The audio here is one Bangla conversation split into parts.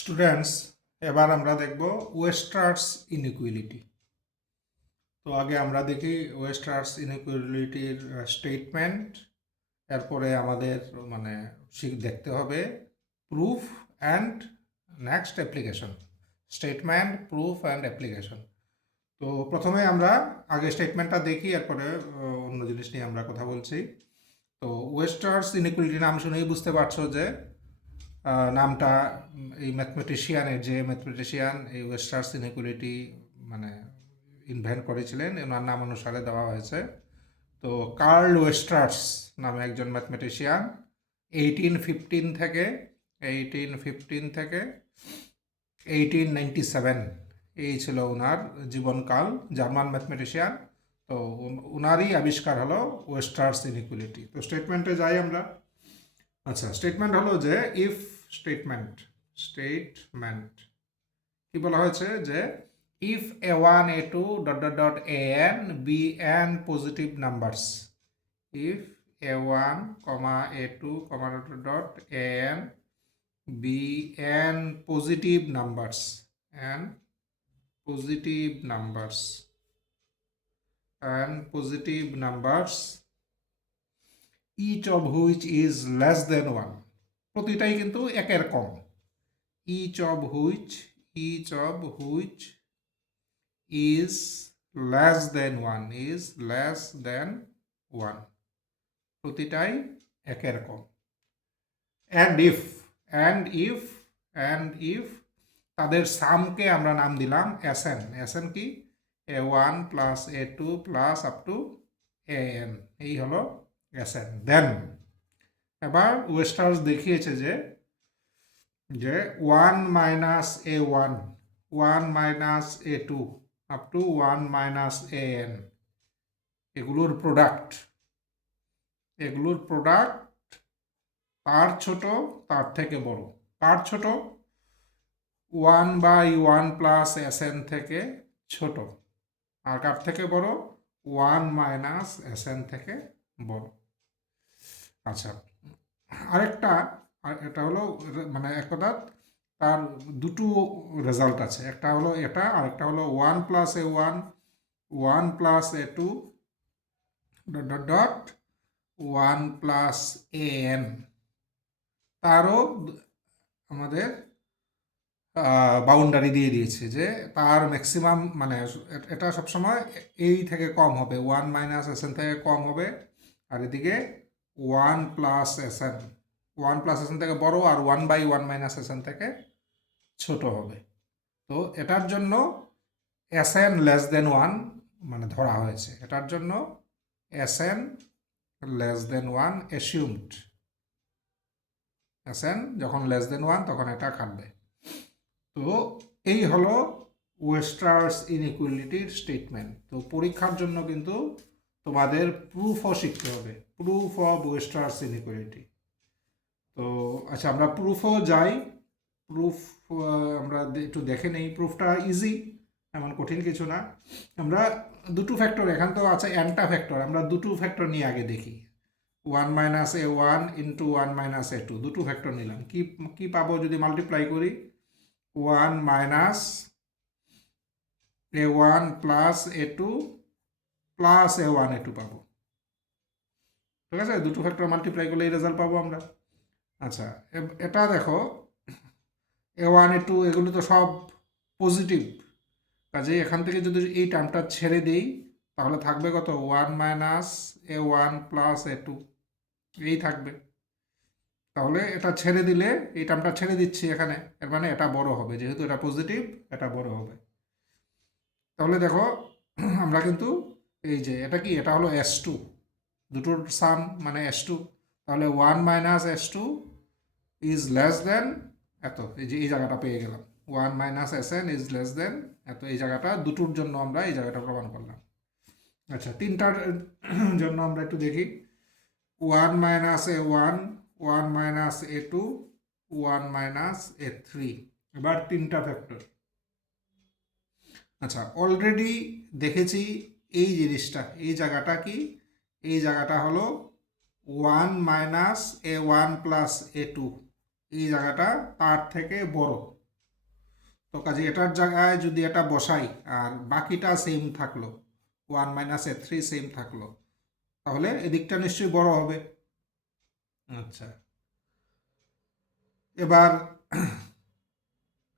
স্টুডেন্টস, এবার আমরা দেখব ওয়েস্টার্স ইনইকুয়ালিটি। তো আগে আমরা দেখি ওয়েস্টার্স ইনইকুয়ালিটির স্টেটমেন্ট, এরপরে আমাদের মানে দেখতে হবে proof and next application. Statement, proof and application. তো প্রথমে আমরা আগে স্টেটমেন্টটা দেখি, এরপরে অন্য জিনিস নিয়ে আমরা কথা বলছি। তো ওয়েস্টার্স ইনইকুয়ালিটি নাম শুনেই বুঝতে পারছো যে নামটা এই ম্যাথমেটিশিয়ানের, যে ম্যাথমেটিশিয়ান এই ওয়েস্টার্স ইনইকুয়ালিটি মানে ইনভেন্ট করেছিলেন, ওনার নাম অনুসারে দেওয়া হয়েছে। তো কার্ল ওয়েস্টার্স নামে একজন ম্যাথমেটিশিয়ান 1815 থেকে 1897 এই ছিল ওনার জীবনকাল। German mathematician. তো ওনারই আবিষ্কার হলো ওয়েস্টার্স ইনইকুয়ালিটি। তো স্টেটমেন্টে যাই আমরা। আচ্ছা, স্টেটমেন্ট হলো যে ইফ স্টেটমেন্ট কি বলা হয়েছে যে if a1 a2 dot dot dot an be n positive numbers, if a1 a2 dot dot dot an be n positive numbers, and positive numbers each of which is less than 1, প্রতিটাই কিন্তু একের কম। each of which is less than 1, প্রতিটাই একের কম। and if তাদের সামকে আমরা নাম দিলাম sn কি a1 plus a2 plus up to an, এই হলো sn। দেন এবার ওয়েস্টার্স দেখিয়েছে যে 1 minus a1, 1 minus a2 up to 1 minus an, এগুলোর প্রোডাক্ট তার ছোট তার থেকে বড়। কার ছোট? 1/1 প্লাস sn থেকে ছোট। আর কার থেকে বড়? 1 মাইনাস sn থেকে বড়। আচ্ছা, আরেকটা, এটা হলো মানে এক কথা তার দুটো রেজাল্ট আছে। একটা হলো এটা, আরেকটা হলো 1 plus a1, 1 plus a2 dot dot dot 1 plus an, তারও আমাদের বাউন্ডারি দিয়ে দিয়েছে যে তার ম্যাক্সিমাম মানে এটা সবসময় এই থেকে কম হবে, 1 মাইনাস sn থেকে কম হবে। আর এদিকে 1 প্লাস sn থেকে বড়, আর 1/1 মাইনাস sn থেকে ছোট হবে। তো এটার জন্য sn লেস দেন 1 মানে ধরা হয়েছে। এটার জন্য sn লেস দেন 1 অ্যাসিউমড। sn যখন লেস দেন 1 তখন এটা খাটবে। তো এই হলো ওয়েস্টার্স ইনইকুয়ালিটির স্টেটমেন্ট। তো পরীক্ষার জন্য কিন্তু তোমাদের প্রুফও শিখতে হবে, প্রুফ অফ ওয়েস্টার্স ইনইকুয়ালিটি। তো আচ্ছা, আমরা প্রুফও যাই। প্রুফ আমরা একটু দেখে নেই। প্রুফটা ইজি, এমন কঠিন কিছু না। আমরা দুটো ফ্যাক্টর, এখান তো আছে এনটা ফ্যাক্টর, আমরা দুটো ফ্যাক্টর নিয়ে আগে দেখি। 1 minus a1 into 1 minus a2, দুটো ফ্যাক্টর নিলাম। কি পাবো যদি মাল্টিপ্লাই করি? 1 minus a1 plus a2 plus a1 a2 পাবো। ঠিক আছে, দুটো ফ্যাক্টর মাল্টিপ্লাই করলে এই রেজাল্ট পাবো আমরা। আচ্ছা, এটা দেখো a1 a2 এগুলো তো সব পজিটিভ, কাজেই এখান থেকে যদি এই টার্মটা ছেড়ে দিই তাহলে থাকবে কত? 1 মাইনাস a1 প্লাস a2, এই থাকবে। তাহলে এটা ছেড়ে দিলে, এই টার্মটা ছেড়ে দিচ্ছি এখানে, এর মানে এটা বড় হবে, যেহেতু এটা পজিটিভ এটা বড় হবে। তাহলে দেখো আমরা কিন্তু এই যে এটা কি, এটা হলো s2, দুটোর সাম মানে s2। তাহলে 1 minus s2 is less than এত, এই যে এই জায়গাটা পেয়ে গেলাম। 1 minus sn is less than এত, এই জায়গাটা দুটোর জন্য আমরা এই জায়গাটা প্রমাণ করলাম। আচ্ছা, তিনটার জন্য আমরা একটু দেখি। 1 minus a1, 1 minus a2, 1 minus a3, এবার তিনটা ফ্যাক্টর। আচ্ছা, অলরেডি দেখেছি এই জিনিসটা, এই জায়গাটা কি? এই জায়গাটা হলো 1 মাইনাস a1 প্লাস a2, এই জায়গাটা তার থেকে বড়। তো কাজে এটার জায়গায় যদি এটা বসাই আর বাকিটা সেম থাকলো, 1 - a3 সেম থাকলো, তাহলে এদিকটা নিশ্চয়ই বড় হবে। আচ্ছা, এবার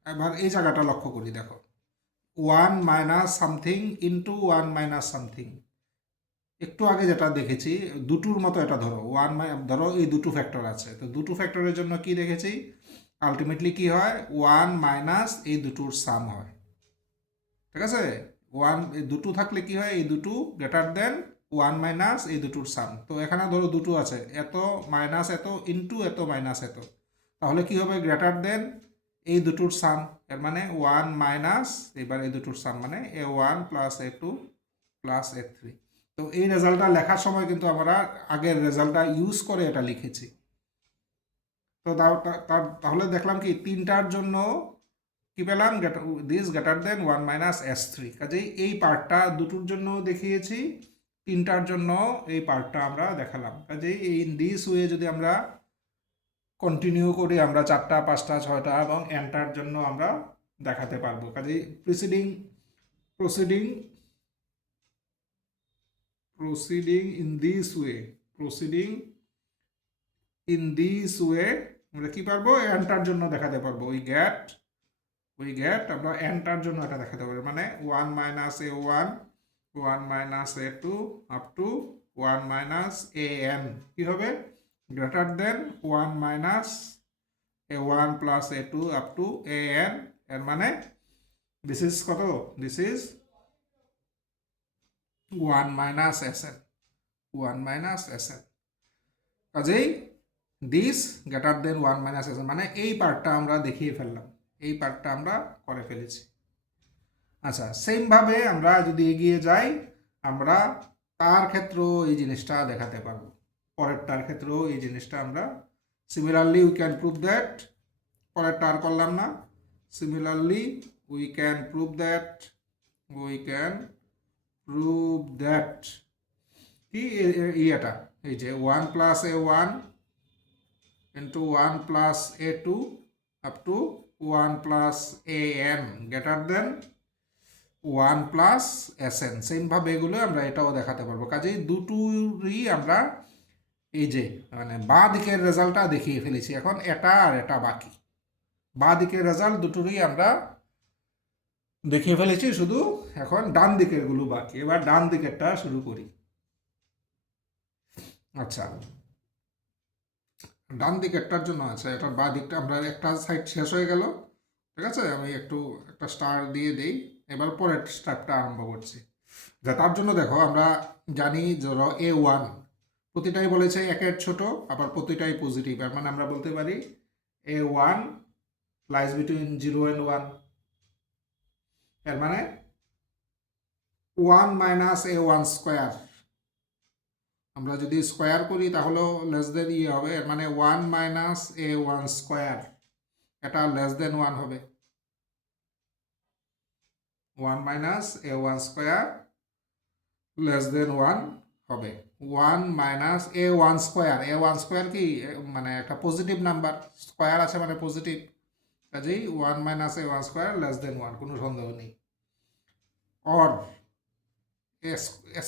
এবার এই জায়গাটা লক্ষ্য করি, দেখো 1 - সামথিং ইন্টু 1 - সামথিং। একটু আগে যেটা দেখেছি দুটোর মতো, এটা ধরো ধরো এই দুটো ফ্যাক্টর আছে, তো দুটো ফ্যাক্টরের জন্য কি দেখেছি আলটিমেটলি কি হয়, 1 - এই দুটোর সাম হয়। ঠিক আছে, এই দুটো থাকলে কি হয়, এই দুটো গ্রেটার দেন 1 - এই দুটোর সাম। তো এখানে ধরো দুটো আছে, এত মাইনাস এত ইন্টু এত মাইনাস এত, তাহলে কি হবে, গ্রেটার দেন এই দুটোর সাম। এর মানে 1 - এবার এই দুটোর সাম মানে A1 + A2 + A3। তো এই রেজাল্টটা লেখার সময় কিন্তু আমরা আগের রেজাল্টটা ইউজ করে এটা লিখেছি। তো তাহলে দেখলাম কি তিনটার জন্য কি পেলাম, দিস গ্রেটার দেন 1 - S3। কাজেই এই পার্টটা দুটোর জন্য দেখিয়েছি, তিনটার জন্য এই পার্টটা আমরা দেখালাম। কাজেই ইন দিস ওয়ে যদি আমরা কন্টিনিউ করি, আমরা 4টা 5টা 6টা এবং এনটার জন্য আমরা দেখাতে পারবো। কাজেই proceeding in this way, proceeding in this way আমরা কি পারবো, এনটার জন্য দেখাতে পারবো। উই গেট আমরা এনটার জন্য এটা দেখাতে পারবো, মানে 1 - A1 1 - A2 up to 1 - AN কি হবে, greater than 1 - A1 + A2 up to AN। এর মানে দিস ইজ কত, দিস ইজ 1 - SN, 1 - SN। কাজেই দিস গ্রেটার দেন 1 - SN মানে এই পার্টটা আমরা দেখিয়ে ফেললাম, এই পার্টটা আমরা করে ফেলেছি। আচ্ছা, সেমভাবে আমরা যদি এগিয়ে যাই, আমরা তার ক্ষেত্রেও এই জিনিসটা দেখাতে পারবো, পরেরটার ক্ষেত্রেও এই জিনিসটা আমরা similarly we can prove that, পরেরটা আর করলাম না, similarly we can prove that, we can prove that কি এটা, এই যে 1 + A1 into 1 + A2 up to 1 + AN greater than 1 + SN। সেমভাবে এগুলো আমরা এটাও দেখাতে পারবো। কাজেই দুটোরই আমরা এই যে মানে বাঁ দিকের রেজাল্টটা দেখিয়ে ফেলেছি, এখন এটা আর এটা বাকি। বাঁ দিকের রেজাল্ট দুটোরই আমরা দেখিয়ে ফেলেছি, শুধু এখন ডান দিকের গুলো বাকি। এবার ডান দিকেরটা শুরু করি। আচ্ছা, ডান দিকেরটার জন্য আছে, এটার বাঁ দিকটা আমরা একটা সাইড শেষ হয়ে গেল। ঠিক আছে, আমি একটা স্টার দিয়ে দেই, এবার পরের স্টেপটা আরম্ভ করছি। যা তার জন্য দেখো আমরা জানি ধরো A1 প্রতিটাই বলেছে একের ছোট, আবার প্রতিটাই পজিটিভ। এর মানে আমরা বলতে পারি A1 লাইজ বিটুইন 0 and 1। এর মানে 1 - A1 স্কোয়ার, আমরা যদি স্কোয়ার করি তাহলেও লেস দেন হবে। এর মানে 1 - A1 স্কোয়ার, এটা লেস দেন 1 হবে। 1 - A1 স্কোয়ার লেস দেন 1 হবে। 1 - A1 স্কোয়ার, A1 স্কোয়ার কি মানে একটা পজিটিভ নাম্বার, স্কোয়ার আছে মানে পজিটিভ, কাজেই 1 - A1 স্কোয়ার লেস দেন 1, কোনো সন্দেহ নেই। অর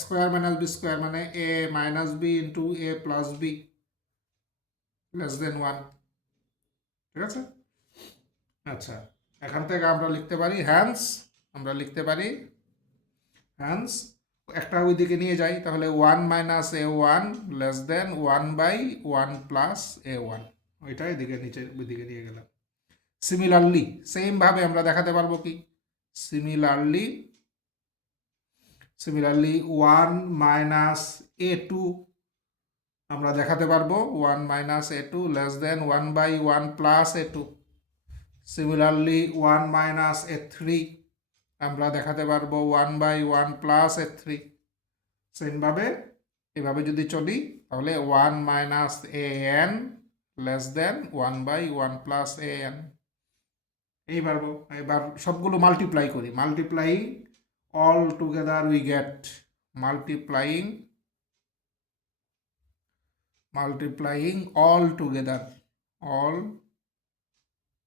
স্কোয়ার মাইনাস বি স্কোয়ার মানে A - B into A + B less than 1। ঠিক আছে, আচ্ছা, এখান থেকে আমরা লিখতে পারি হ্যান্স, আমরা লিখতে পারি হ্যান্স একটা ওই দিকে নিয়ে যাই, তাহলে 1 - A1 লেস দেন 1/1 + A1, ওইটাই দিকে নিচে ওই দিকে নিয়ে গেলাম। সিমিলারলি সেমভাবে আমরা দেখাতে পারবো কি, সিমিলারলি 1 - A2 আমরা দেখাতে পারবো 1 - A2 less than 1/1 + A2। Similarly 1 - A3 আমরা দেখাতে পারবো 1/1 + A3। সেমভাবে এভাবে যদি চলি তাহলে 1 - AN লেস দেন 1/1 + AN। এবার সবগুলো মাল্টিপ্লাই করি, multiplying all together we get, multiplying all together, all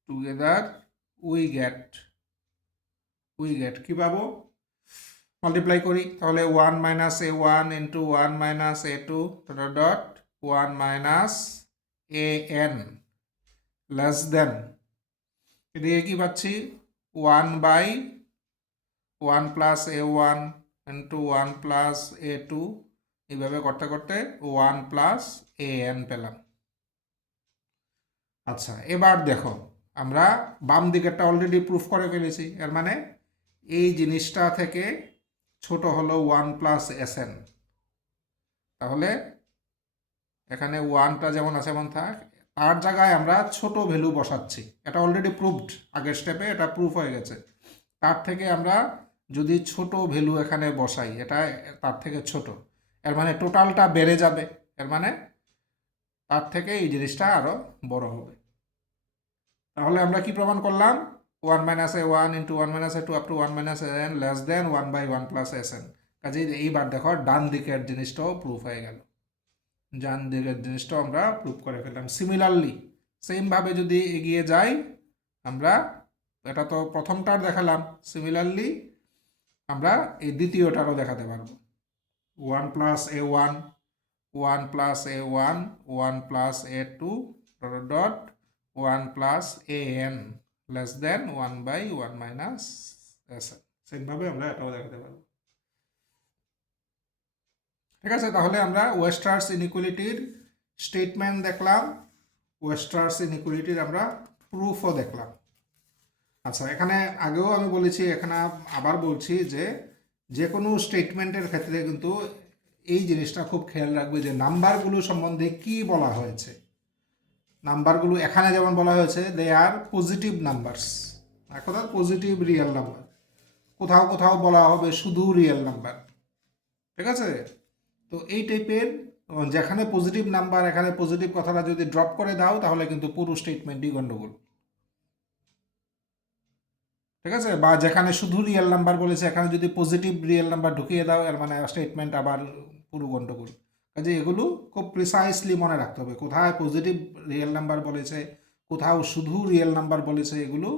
together we get we get কি পাবো, মাল্টিপ্লাই করি তাহলে 1 minus a one into 1 minus a two dot 1 minus a n less than, এদিকে কি পাচ্ছি 1 by 1 plus a one into 1 plus a two, এইভাবে করতে করতে 1 প্লাস এ এন পেলাম। আচ্ছা এবার দেখো আমরা বাম দিকেরটা অলরেডি প্রুফ করে ফেলেছি, এর মানে এই জিনিসটা থেকে ছোট হলো 1 প্লাস এস এন, তাহলে এখানে 1টা যেমন আছে এমন থাক, তার জায়গায় আমরা ছোট ভ্যালু বসাচ্ছি, এটা অলরেডি প্রুভড, আগের স্টেপে এটা প্রুফ হয়ে গেছে। তার থেকে আমরা যদি ছোট ভ্যালু এখানে বসাই, এটা তার থেকে ছোট, এর মানে টোটালটা বেড়ে যাবে, এর মানে তার থেকে এই জিনিসটা আরও বড় হবে। তাহলে আমরা কি প্রমাণ করলাম, 1 minus a one into 1 minus a two up to 1 minus a n less than 1 by 1 plus s n. কাজে এইবার দেখো ডান দিকের জিনিসটাও প্রুফ হয়ে গেল, ডান দিকের জিনিসটাও আমরা প্রুফ করে ফেললাম। সিমিলারলি সেমভাবে যদি এগিয়ে যাই আমরা, এটা তো প্রথমটার দেখালাম, সিমিলারলি আমরা এই দ্বিতীয়টারও দেখাতে পারবো। 1 plus a one, 1 plus a one, 1 plus a two dot 1 plus a n less than 1 by 1 minus s n, সেমভাবে আমরা এটাও দেখাতে পারবো। ঠিক আছে, তাহলে আমরা ওয়েস্টার্স ইনইকুয়ালিটির স্টেটমেন্ট দেখলাম, ওয়েস্টার্স ইনইকুয়ালিটির আমরা প্রুফও দেখলাম। আচ্ছা এখানে আগেও আমি বলেছি, এখানে আবার বলছি যে কোনো স্টেটমেন্টের ক্ষেত্রে কিন্তু এই জিনিসটা খুব খেয়াল রাখবে যে নাম্বারগুলো সম্বন্ধে কি বলা হয়েছে। নাম্বারগুলো এখানে যেমন বলা হয়েছে দে আর পজিটিভ নাম্বারস, অর্থাৎ পজিটিভ রিয়েল নাম্বার, কোথাও কোথাও বলা হবে শুধু রিয়েল নাম্বার। ঠিক আছে, তো এই টাইপের যেখানে পজিটিভ নাম্বার, এখানে পজিটিভ কথাটা যদি ড্রপ করে দাও তাহলে কিন্তু পুরো স্টেটমেন্টই গন্ডগোল। ঠিক আছে, বা যেখানে শুধু রিয়েল নাম্বার বলেছে এখানে যদি পজিটিভ রিয়েল নাম্বার ঢুকিয়ে দাও, এর মানে স্টেটমেন্ট আবার পুরো গন্ডগোল। কাজে এগুলো খুব প্রিসাইসলি মনে রাখতে হবে, কোথায় পজিটিভ রিয়েল নাম্বার বলেছে, কোথাও শুধু রিয়েল নাম্বার বলেছে, এগুলো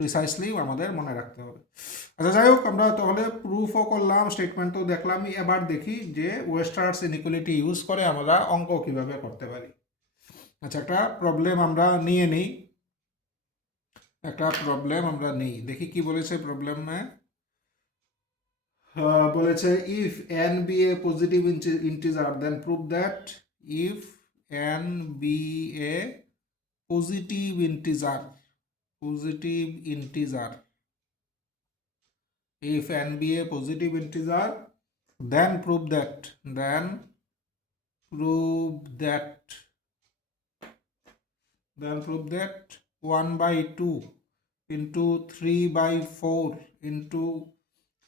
প্রিসাইসলি আমাদের মনে রাখতে হবে। আচ্ছা যাই হোক, আমরা তাহলে প্রুফও করলাম, স্টেটমেন্টও দেখলাম, এবার দেখি যে ওয়েস্টার্স ইনইকুয়ালিটি ইউজ করে আমরা অঙ্ক কিভাবে করতে পারি। আচ্ছা একটা প্রবলেম আমরা নিয়ে নিই, একটা প্রবলেম আমরা নিই, দেখি কি বলেছে প্রবলেমে। বলেছে if n be a positive integer then prove that if n be a positive integer, positive integer, if n be a positive integer then prove that 1 by 2 into 3 by 4 into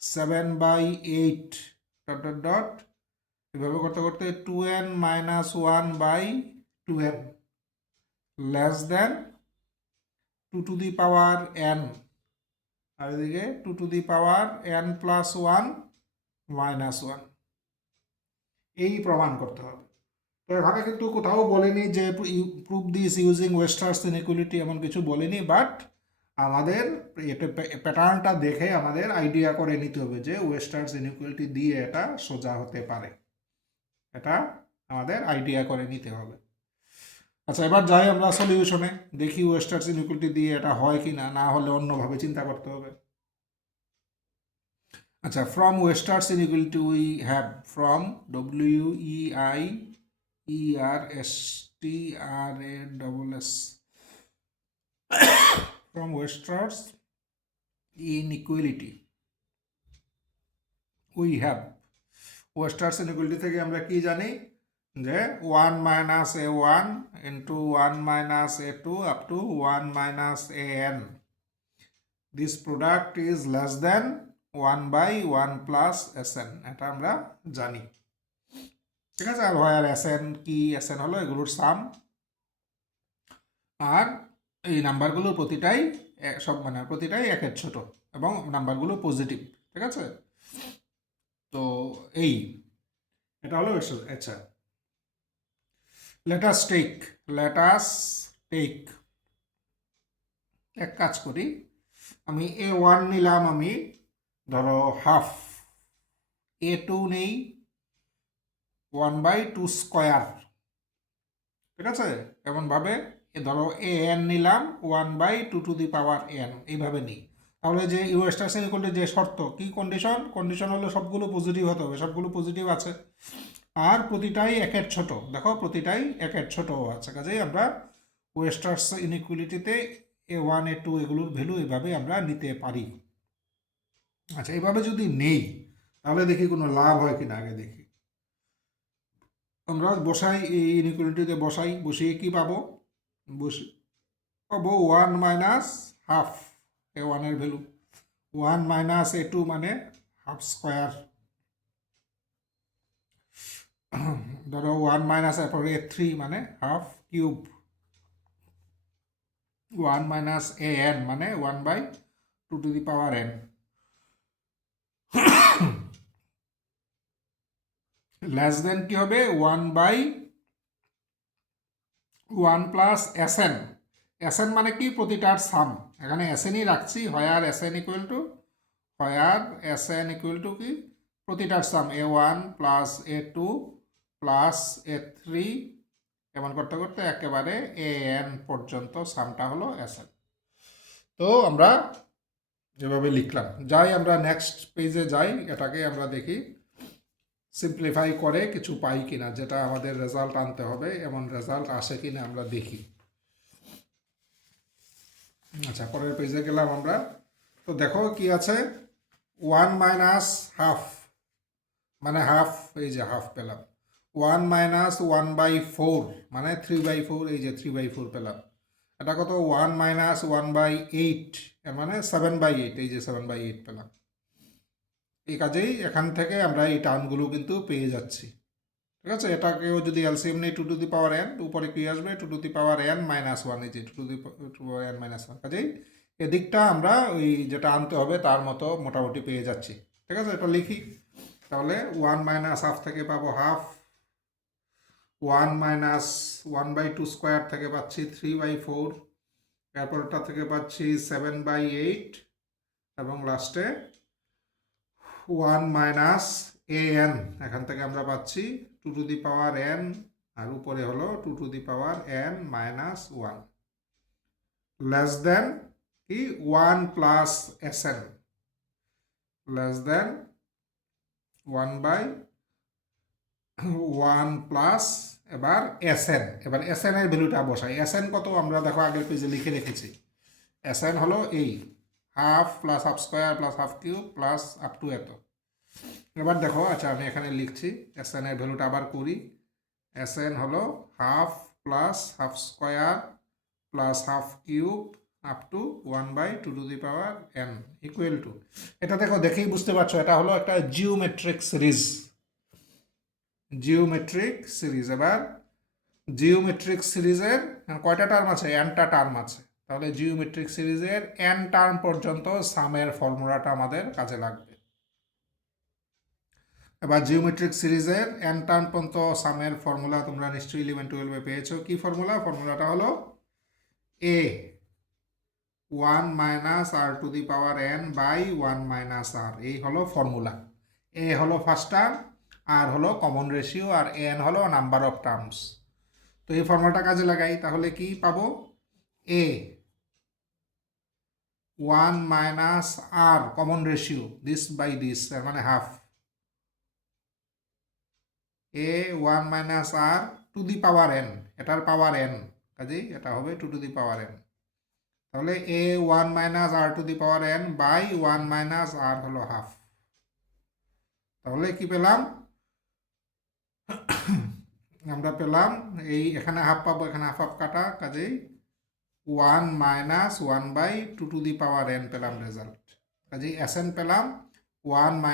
7 by 8 dot dot dot এভাবে করতে করতে 2n minus 1 by 2n less than 2 to the power n, আর এদিকে 2 to the power n plus 1 minus 1, এই প্রমাণ করতে হবে। তো এখানে কিন্তু কোথাও বলেনি যে প্রুভ দিস ইউজিং ওয়েস্টার্স ইনইকুয়ালিটি, এমন কিছু বলেনি, বাট আমাদের প্যাটার্নটা দেখে আমাদের আইডিয়া করে নিতে হবে যে ওয়েস্টার্স ইনইকুয়ালিটি দিয়ে এটা সোজা হতে পারে, এটা আমাদের আইডিয়া করে নিতে হবে। আচ্ছা এবার যাই আমরা সলিউশনে, দেখি ওয়েস্টার্স ইনইকুয়ালিটি দিয়ে এটা হয় কি না, না হলে অন্যভাবে চিন্তা করতে হবে। আচ্ছা from Weierstrass inequality we have, from WEIERSTRASS, from Wester's inequality we have, Wester's inequality থেকে আমরা কি জানি যে 1 minus a1 into 1 minus a2 up to 1 minus an, this product is less than 1 by 1 plus sn, এটা আমরা জানি। ঠিক আছে, আর হয় আর sn কি, sn হলো এগুলোর সাম, আর এই নাম্বারগুলোর প্রতিটাই সব মানে প্রতিটাই একের ছোট এবং নাম্বারগুলো পজিটিভ। ঠিক আছে, তো এই এটা হলো। আচ্ছা লেটাস টেক এক কাজ করি, আমি A1 নিলাম, আমি ধরো হাফ, A2 নেই 1/2 স্কোয়ার, ঠিক আছে? এমনভাবে ধরো an নিলাম 1/2 এইভাবে নিই। তাহলে যে ইউ স্টার ইকুয়াল যে শর্ত, কি কন্ডিশন? কন্ডিশন হলো সবগুলো পজিটিভ হতে হবে, সবগুলো পজিটিভ আছে, আর প্রতিটাই একের ছোট, দেখো প্রতিটাই একের ছোট আছে, কাজেই আমরা ওয়েস্টার্স ইনইকুয়ালিটিতে A1 A2 এগুলোর ভ্যালু এভাবে আমরা নিতে পারি। আচ্ছা, এইভাবে যদি নেই তাহলে দেখি কোনো লাভ হয় কিনা, আগে দেখি। আমরা বসাই, এই ইনইকুয়ালিটিতে বসাই, বসিয়ে কি পাবো? পাবো 1 - হাফ A1 এর ভ্যালু, 1 - A2 মানে হাফ স্কোয়ার, ধরো 1 - A3 মানে হাফ কিউব, 1 - AN মানে 1/2n, লেস দেন কি হবে? 1/1 প্লাস SN। SN মানে কি? প্রতিটার সাম, এখানে SNই রাখছি, হোয়ার SN equal to, where SN equal to কি? প্রতিটার সাম, A1 plus A2 plus A3, এমন করতে করতে একেবারে AN পর্যন্ত সামটা হলো SN। তো আমরা যেভাবে লিখলাম, যাই আমরা নেক্সট পেজে যাই, এটাকে আমরা দেখি সিম্পলিফাই করে কিছু পাই কিনা, যেটা আমাদের রেজাল্ট আনতে হবে, এমন রেজাল্ট আসে কিনা আমরা দেখি। আচ্ছা, পরের পেজে গেলাম আমরা, তো দেখো কি আছে, 1 - হাফ মানে হাফ, এই যে হাফ পেলাম, 1 - 1/4 মানে 3/4, এই যে 3/4 পেলাম। এটা কত? 1 - 1/8 এর মানে 7/8, এই যে 7/8 পেলাম। এই কাজেই এখান থেকে আমরা এই টার্মগুলো কিন্তু পেয়ে যাচ্ছি, ঠিক আছে? এটাকেও যদি এলসিএম নেই, 2n, উপরে কি আসবে? 2n - 1, এই যে 2n - 1, কাজেই এদিকটা আমরা ওই যেটা আনতে হবে তার মতো মোটামুটি পেয়ে যাচ্ছি, ঠিক আছে? এটা লিখি তাহলে, 1 - হাফ থেকে পাবো হাফ, 1 - 1/2 স্কোয়ার থেকে পাচ্ছি 3/4, এরপরটা থেকে পাচ্ছি 7/8, এবং লাস্টে 1 - AN, এখান থেকে আমরা পাচ্ছি 2n, আর উপরে হলো 2n - 1, লেস দেন কি? 1 plus SN, less than 1/1 plus, এবার SN, এবার SN এর ভ্যালুটা বসাই। SN কত? আমরা দেখো আগের পেজে লিখে রেখেছি, SN হলো এই half plus half square plus half cube plus up two এত। এবার দেখো, আচ্ছা আমি এখানে লিখছি, SN এর ভ্যালুটা আবার করি, SN হলো half plus half square plus half cube up to 1/2n equal to, এটা দেখো, দেখেই বুঝতে পারছো এটা হলো একটা জিওমেট্রিক সিরিজ, জিওমেট্রিক সিরিজ। এবার জিওমেট্রিক সিরিজের কয়টা টার্ম আছে? nটা টার্ম আছে, তাহলে জিওমেট্রিক সিরিজের n টার্ম পর্যন্ত সামের ফর্মুলাটা আমাদের কাজে লাগবে। এবার জিওমেট্রিক সিরিজের n টার্ম পর্যন্ত সামের ফর্মুলা তোমরা নিশ্চয়ই 11-12 পেয়েছো। কি ফর্মুলা? ফর্মুলাটা হলো a 1 - R⁴ এই হলো ফর্মুলা। এ হলো ফার্স্ট টার্ম, আর হলো কমন রেশিও, আর n হলো নাম্বার অফ টার্মস। তো এই ফর্মুলাটা কাজে লাগাই, তাহলে কি পাবো? a 1 - common ratio, this by this, এর মানে হাফ, a 1 - R⁴ এটার পাওয়ার n, কাজেই এটা হবে 2n। তাহলে a 1 - R⁴ বাই 1 - R হলো হাফ। তাহলে কি পেলাম? আমরা পেলাম এই, এখানে হাফ পাবো, এখানে হাফ হাফ কাটা, কাজেই 1 - 1/2n পেলাম রেজাল্ট। কাজেই SN পেলাম 1 -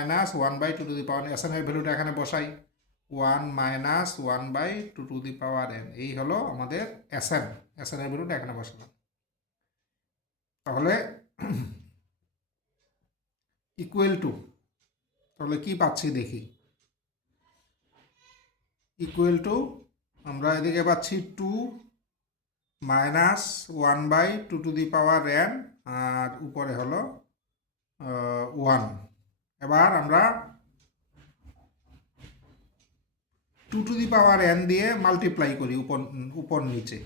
1/2n। SN এর ভ্যালুটা এখানে বসাই, 1 - 1/2n, এই হলো আমাদের SN। SN এর ভ্যালুটা এখানে বসালাম। তাহলে ইকুয়াল টু, তাহলে কি পাচ্ছি দেখি, ইকুয়াল টু আমরা এদিকে পাচ্ছি 2 মাইনাস 1/2n আর উপরে হলো 1। এবার আমরা 2n দিয়ে মাল্টিপ্লাই করি উপর নিচে।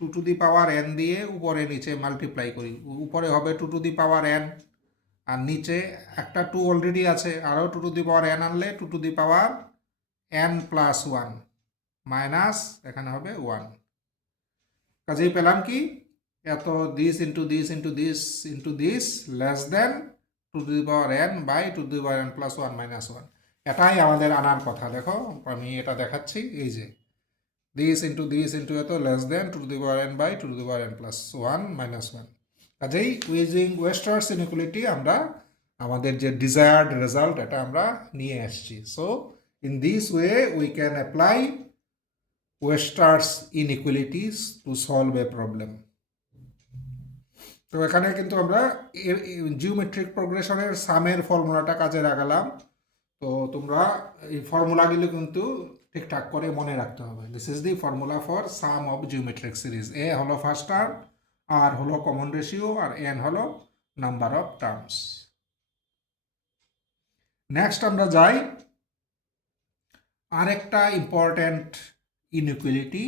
2n দিয়ে উপরে নিচে মাল্টিপ্লাই করি। উপরে হবে 2n আর নিচে একটা 2 অলরেডি আছে, আরও 2n আনলে 2n+1 মাইনাস এখানে হবে 1। কাজেই পেলাম কি, এত this into this into this into this less than 2n/2n+1 -1। এটাই আমাদের আনার কথা। দেখো আমি এটা দেখাচ্ছি, এই যে দিস ইন্টু এত লেস দেন 2n/2n+1 -1। কাজেই ইউজিং ওয়েস্টার্স ইনইকুয়ালিটি আমরা আমাদের যে ডিজায়ার্ড রেজাল্ট এটা আমরা নিয়ে আসছি। So in this way we can apply Weierstrass inequalities to solve a problem. তো এখানে কিন্তু আমরা জিওমেট্রিক প্রোগ্রেশনের সামের ফর্মুলাটা কাজে লাগালাম। তো তোমরা এই ফর্মুলাগুলো কিন্তু ঠিকঠাক করে মনে রাখতে হবে। This is the formula for sum of geometric series. A হলো ফার্স্ট টার্ম, আর হলো কমন রেশিও, আর এন হলো নাম্বার অফ টার্মস। নেক্সট আমরা যাই আরেকটা ইম্পর্ট্যান্ট ইনইকুয়ালিটি,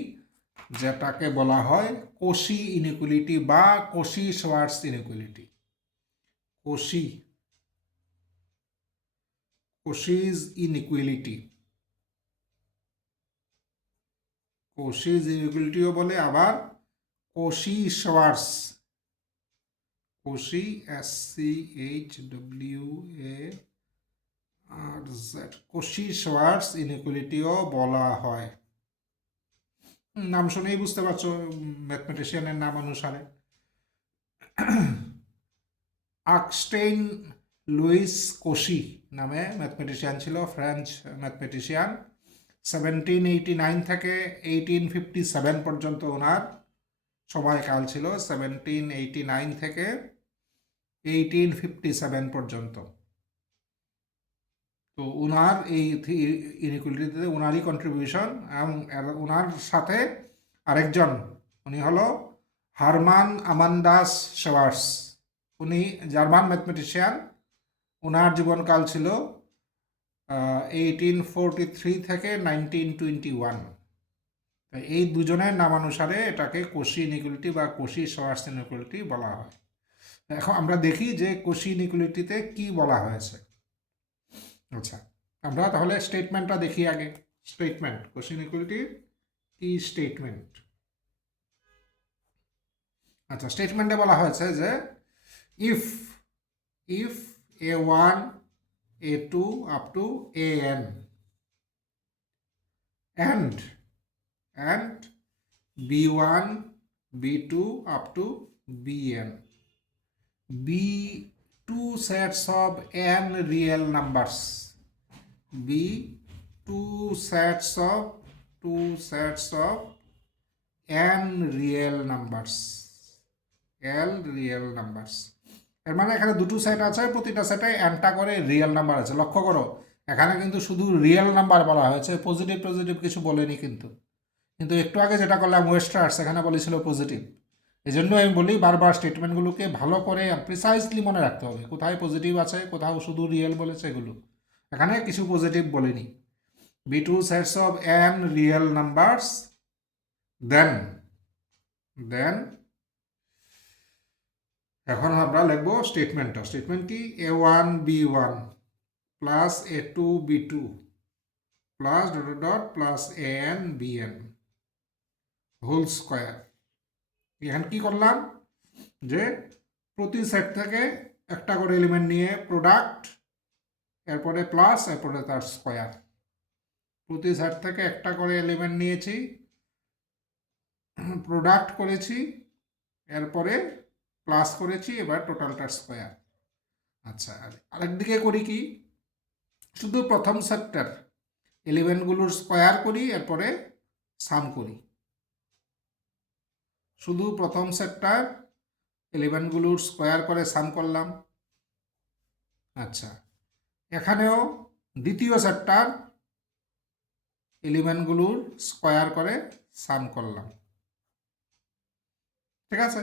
যেটাকে বলা হয় কোশি ইনইকুয়ালিটি বা কোশি-শোয়ার্টজ ইনইকুয়ালিটি। কোশিজ ইনইকুয়ালিটি, কোশিজ ইনইকুয়ালিটিও বলে, আবার কোশি-শোয়ার্টজ, কোশি SCHWARTZ, কোশি-শোয়ার্টজ ইনইকুয়ালিটিও বলা হয়। নাম শুনেই বুঝতে পারছো ম্যাথমেটিশিয়ানের নাম অনুসারে। আর্কস্টেইন লুইস কোশি নামে ম্যাথমেটিশিয়ান ছিল, ফ্রেঞ্চ ম্যাথমেটিশিয়ান। 1789 থেকে 1857 পর্যন্ত ওনার সময়কাল ছিল। 1789 থেকে 1857 পর্যন্ত। তো ওনার এই ইনইকুয়ালিটিতে ওনারই কন্ট্রিবিউশন, এবং ওনার সাথে আরেকজন, উনি হলো হারমান আমান্দাস শোয়ার্টজ। উনি জার্মান ম্যাথমেটিশিয়ান। ওনার জীবনকাল ছিল 1843 থেকে 1921। এই দুজনের নামানুসারে এটাকে কোশি ইনইকুয়ালিটি বা কোশি-শোয়ার্টজ ইনইকুয়ালিটি বলা হয়। এখন আমরা দেখি যে কোশি ইনইকুয়ালিটিতে কি বলা হয়েছে। আচ্ছা, আমরা তাহলে স্টেটমেন্টটা দেখি আগে। স্টেটমেন্ট, কোশি ইনইকুয়ালিটির কি স্টেটমেন্ট। আচ্ছা, স্টেটমেন্টে বলা হয়েছে যে if A1 A2 up to AN and B1 B2 up to BN be two sets of n real numbers, be two sets of n real numbers, l real numbers। এর মানে এখানে দুটো সেট আছে, প্রতিটা সেটে এনটা করে রিয়েল নাম্বার আছে। লক্ষ্য করো এখানে কিন্তু শুধু রিয়েল নাম্বার বলা হয়েছে, পজিটিভ কিছু বলেনি। কিন্তু একটু আগে যেটা করলাম ওয়েস্টার্স, এখানে বলেছিল পজিটিভ। এই জন্য আমি বলি বারবার স্টেটমেন্টগুলোকে ভালো করে প্রিসাইজলি মনে রাখতে হবে, কোথায় পজিটিভ আছে, কোথাও শুধু রিয়েল বলেছে। এগুলো এখানে কিছু পজিটিভ বলেনি। Be two sets of n real numbers, then এখন আমরা লিখবো স্টেটমেন্টটা। স্টেটমেন্ট কি? A1 B1 plus A2 B2 plus plus AN BN whole square. এখানে কি করলাম যে প্রতি সেট থেকে একটা করে এলিমেন্ট নিয়ে প্রোডাক্ট, এরপরে প্লাস, এরপরে তার স্কোয়ার। প্রতি সেট থেকে একটা করে এলিমেন্ট নিয়েছি, প্রোডাক্ট করেছি, এরপরে প্লাস করেছি, এবার টোটালটার স্কোয়ার। আচ্ছা, আরেকদিকে করি কি, শুধু প্রথম সেটটার এলিমেন্টগুলোর স্কোয়ার করি, এরপরে সাম করি। শুধু প্রথম সেটটার এলিমেন্টগুলোর স্কোয়ার করে সাম করলাম। আচ্ছা, এখানেও দ্বিতীয় সেটটার এলিমেন্টগুলোর স্কোয়ার করে সাম করলাম। ঠিক আছে,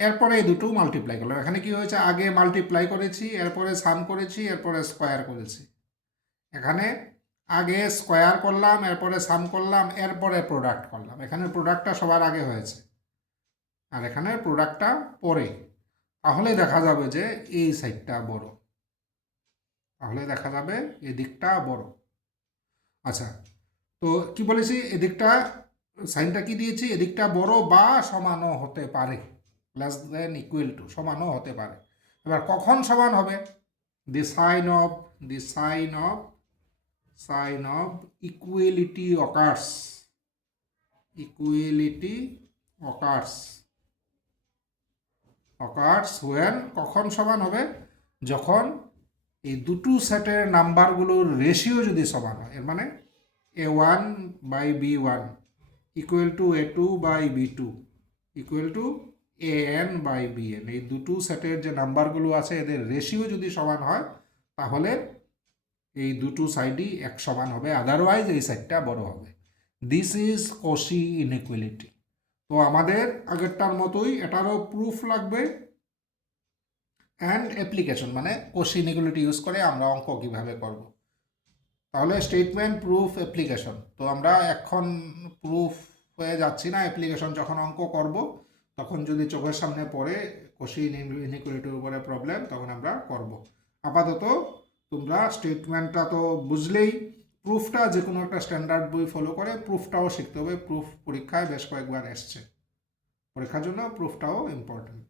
এরপরে এই দুটো মাল্টিপ্লাই করলাম। এখানে কি হয়েছে, আগে মাল্টিপ্লাই করেছি, এরপরে সাম করেছি, এরপরে স্কোয়ার করেছি। এখানে আগে স্কোয়ার করলাম, এরপরে সাম করলাম, এরপরে প্রোডাক্ট করলাম। এখানে প্রোডাক্টটা সবার আগে হয়েছে, আর এখানে প্রোডাক্টটা পরে। তাহলে দেখা যাবে যে এই সাইডটা বড়, তাহলে দেখা যাবে এদিকটা বড়। আচ্ছা, তো কি বলেছি, এদিকটা সাইনটা কি দিয়েছি, এদিকটা বড় বা সমানও হতে পারে, লেস দেন ইকুয়াল টু, সমানও হতে পারে। এবার কখন সমান হবে, the sign of equality occurs, equality occurs when, কখন সমান হবে, যখন এই দুটো সেটের নাম্বারগুলোর রেশিও যদি সমান হয়। এর মানে A1 by B1 equal to A2 by B2 equal to AN by BN। এই দুটো সেটের যে নাম্বারগুলো আছে এদের রেশিও যদি সমান হয়, তাহলে এই দুটো সাইডই এক সমান হবে, আদারওয়াইজ এই সাইডটা বড় হবে। This is কশি inequality. তো আমাদের আগেরটার মতোই এটারও প্রুফ লাগবে অ্যান্ড অ্যাপ্লিকেশন, মানে কশি ইনইকুয়ালিটি ইউজ করে আমরা অঙ্ক কীভাবে করব। তাহলে স্টেটমেন্ট, প্রুফ, অ্যাপ্লিকেশন। তো আমরা এখন প্রুফ হয়ে যাচ্ছি না, অ্যাপ্লিকেশন যখন অঙ্ক করব তখন যদি চোখের সামনে পড়ে কশি ইনইকুয়ালিটির উপরে প্রবলেম, তখন আমরা করব। আপাতত তোমরা স্টেটমেন্টটা তো বুঝলেই, প্রুফটা যে কোনো একটা স্ট্যান্ডার্ড বই ফলো করে প্রুফটাও শিখতে হবে। প্রুফ পরীক্ষায় বেশ কয়েকবার এসছে, পরীক্ষার জন্য প্রুফটাও ইম্পর্টেন্ট।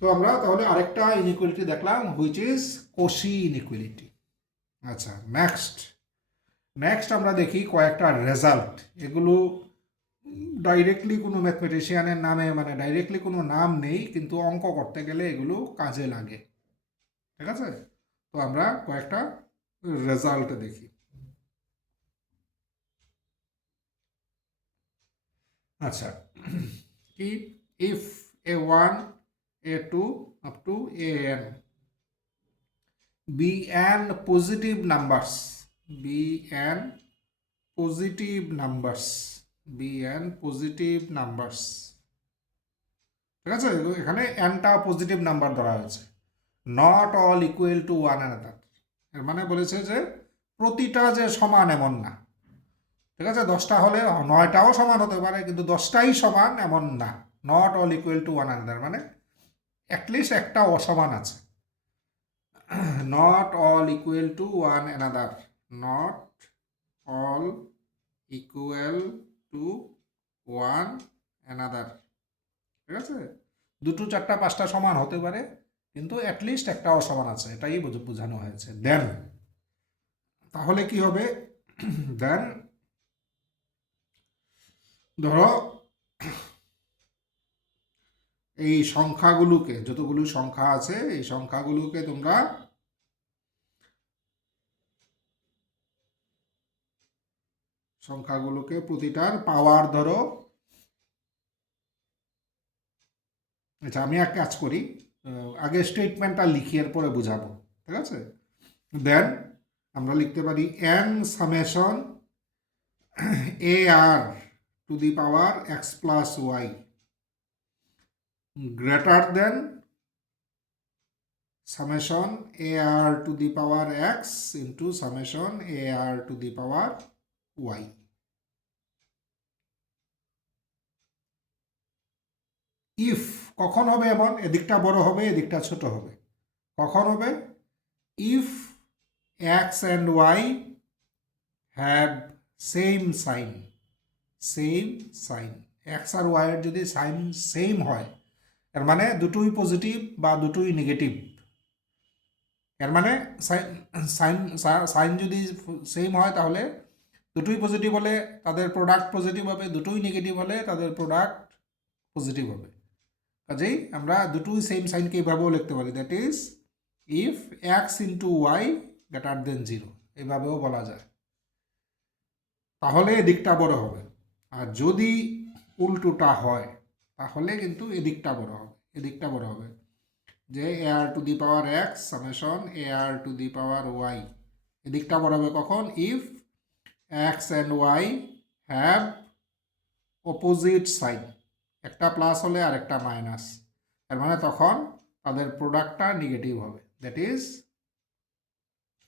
তো আমরা তাহলে আরেকটা ইনইকুয়ালিটি দেখলাম, হুইচ ইজ কশি ইনইকুয়ালিটি। আচ্ছা, নেক্সট আমরা দেখি কয়েকটা রেজাল্ট। এগুলো ডাইরেক্টলি কোনো ম্যাথমেটিশিয়ানের নামে, মানে ডাইরেক্টলি কোনো নাম নেই, কিন্তু অঙ্ক করতে গেলে এগুলো কাজে লাগে। ঠিক আছে, তো আমরা কয়েকটা রেজাল্ট দেখি। আচ্ছা, কি, if A1 A2 up to AN be an positive numbers, be an positive numbers, be an positive numbers। ঠিক আছে, এখানে এনটা পজিটিভ নাম্বার ধরা হয়েছে। Not all equal to one another, এর মানে বলেছে যে প্রতিটা যে সমান এমন না। ঠিক আছে, 10টা হলে 9টাও সমান হতে পারে, কিন্তু 10টাই সমান এমন না। Not all equal to one another মানে অ্যাটলিস্ট একটা অসমান আছে। not all equal to one another, not all equal to one another। ঠিক আছে, 2, 4, 5টা সমান হতে পারে, কিন্তু অ্যাটলিস্ট একটা অসমান আছে, এটাই বোঝানো হয়েছে। দেন তাহলে কি হবে, দেন ধরো এই সংখ্যাগুলোকে, যতগুলো সংখ্যা আছে এই সংখ্যাগুলোকে তোমরা প্রতিটার পাওয়ার ধরো। আচ্ছা, আমি এক কাজ করি, আগে স্টেটমেন্টটা লিখি, এরপরে বুঝাবো। ঠিক আছে, দেন আমরা লিখতে পারি n summation AR to the power x plus y greater than summation AR to the power x into summation AR to the power y। If কখন হবে এমন, এদিকটা বড় হবে এদিকটা ছোট হবে। কখন হবে, ইফ x and y have same sign, x আর y এর যদি সাইন সেম হয়, এর মানে দুটোই পজিটিভ বা দুটোই নেগেটিভ। এর মানে সাইন যদি সেম হয় তাহলে দুটোই পজিটিভ হলে তাদের প্রোডাক্ট পজিটিভ হবে, দুটোই নেগেটিভ হলে তাদের প্রোডাক্ট পজিটিভ হবে। কাজেই আমরা দুটোই সেম সাইনকে এইভাবেও লিখতে পারি, that is if x into y greater than 0, এইভাবেও বলা যায়। তাহলে এদিকটা বড় হবে, আর যদি উল্টোটা হয় তাহলে কিন্তু এদিকটা বড় হবে, এদিকটা বড় হবে, যে AR to the power x summation AR to the power y. এদিকটা বড় হবে কখন, if x and y have opposite sign, একটা প্লাস হলে আর একটা মাইনাস, তার মানে তখন তাদের প্রোডাক্টটা নেগেটিভ হবে, that is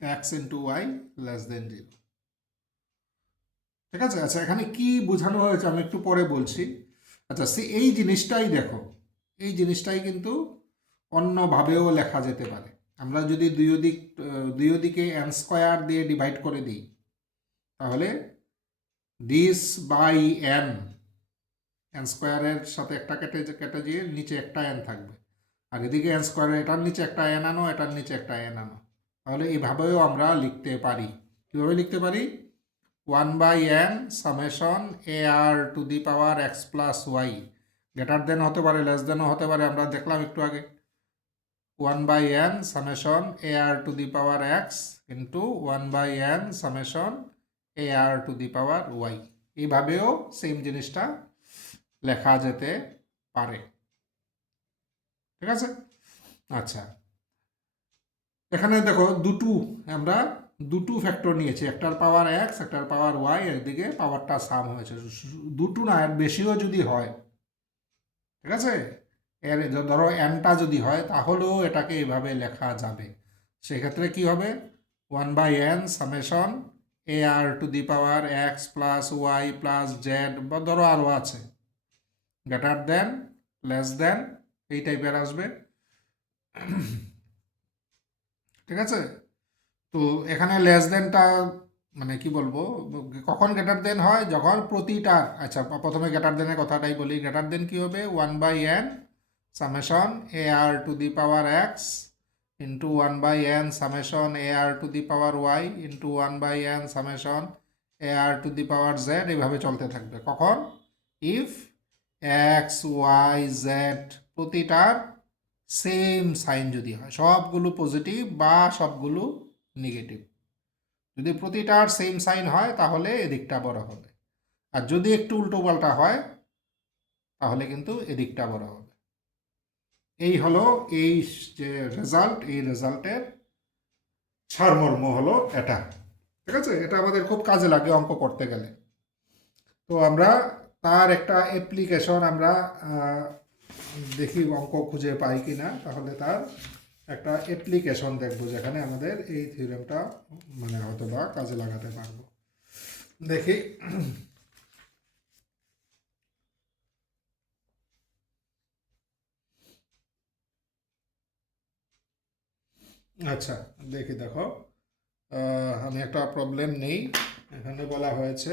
x into y less than 0। ঠিক আছে? আচ্ছা, এখানে কি বোঝানো হয়েছে আমি একটু পরে বলছি। আচ্ছা, এই জিনিসটাই দেখো, এই জিনিসটাই কিন্তু অন্যভাবেও লেখা যেতে পারে। আমরা যদি দুই দিকে এন স্কোয়ার দিয়ে ডিভাইড করে দিই, তাহলে দিস বাই এন, এন স্কোয়ারের সাথে একটা কেটে কেটে দিয়ে নিচে একটা এন থাকবে, আর এদিকে এন স্কোয়ারের এটার নিচে একটা এন আনো, এটার নিচে একটা এন আনো, তাহলে এইভাবেও আমরা লিখতে পারি। কীভাবে লিখতে পারি? 1/n summation a r to the power x plus y, greater than হতে পারে, লেস দেনও হতে পারে, আমরা দেখলাম একটু আগে। 1/n summation a r to the power x into 1/n summation a r to the power y, এইভাবেও সেম জিনিসটা লেখা যেতে পারে। ঠিক আছে? আচ্ছা, এখানে দেখো আমরা দুটো ফ্যাক্টর নিয়েছি, একটার পাওয়ার এক্স, একটার পাওয়ার ওয়াই, একদিকে পাওয়ারটা সাম হয়েছে। দুটো না, এর বেশিও যদি হয়, ঠিক আছে, এর ধরো এনটা যদি হয়, তাহলেও এটাকে এইভাবে লেখা যাবে। সেক্ষেত্রে কি হবে? 1/n summation a r to the power x plus y plus z, বা ধরো আরও আছে, গ্রেটার দেন, লেস দেন, এই টাইপের আসবে। ঠিক আছে? তো এখানে লেস দেনটা মানে কি বলবো, কখন গ্রেটার দেন হয়? যখন প্রতিটার, আচ্ছা প্রথমে গ্রেটার দেনের কথাটাই বলি। গ্রেটার দেন কি হবে? 1/n summation a r to the power x into 1/n summation a r to the power y into 1/n summation a r to the power z, এইভাবে চলতে থাকবে। কখন? ইফ এক্স ওয়াই জেড প্রতিটার সেম সাইন যদি হয়, সবগুলো পজিটিভ বা সবগুলো নেগেটিভ। যদি প্রতিটার সেম সাইন হয় তাহলে এদিকটা বড় হবে, আর যদি একটু উল্টো পাল্টা হয় তাহলে কিন্তু এদিকটা বড় হবে। এই হলো এই যে রেজাল্ট, এই রেজাল্টের সারমর্ম হলো এটা। ঠিক আছে? এটা আমাদের খুব কাজে লাগে অঙ্ক করতে গেলে। তো আমরা তার একটা অ্যাপ্লিকেশন আমরা দেখি অঙ্ক খুঁজে পাই কিনা, তাহলে তার একটা অ্যাপ্লিকেশন দেখবো যেখানে আমাদের এই থিওরেমটা মানে হয়তো বা কাজে লাগাতে পারবো। দেখি। আচ্ছা, দেখি, দেখো, আমি একটা প্রবলেম নেই। এখানে বলা হয়েছে,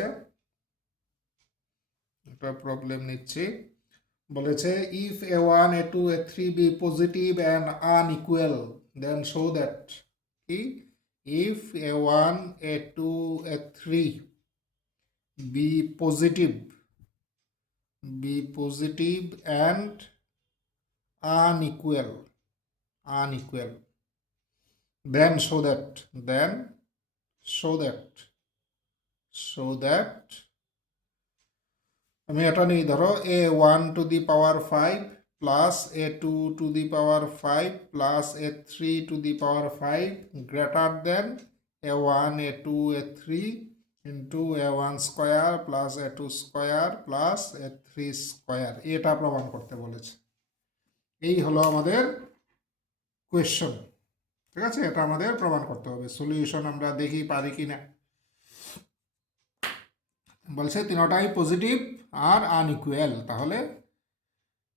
একটা প্রবলেম নিচ্ছি। বলেছে if a1 a2 a3 be positive and unequal then show that কি, if a1 a2 a3 be positive and unequal then show that আমি এটা নিই, ধরো a1 to the power 5 plus a2 to the power 5 plus a3 to the power 5 greater than a1 a2 a3 into a1 square plus a2 square plus a3 square, এটা প্রমাণ করতে বলেছে। এই হলো আমাদের কোয়েশ্চন। ঠিক আছে? এটা আমাদের প্রমাণ করতে হবে। সলিউশন আমরা দেখি পারি কি না। বলছে তিনটাই পজিটিভ আর আনইকুয়াল, তাহলে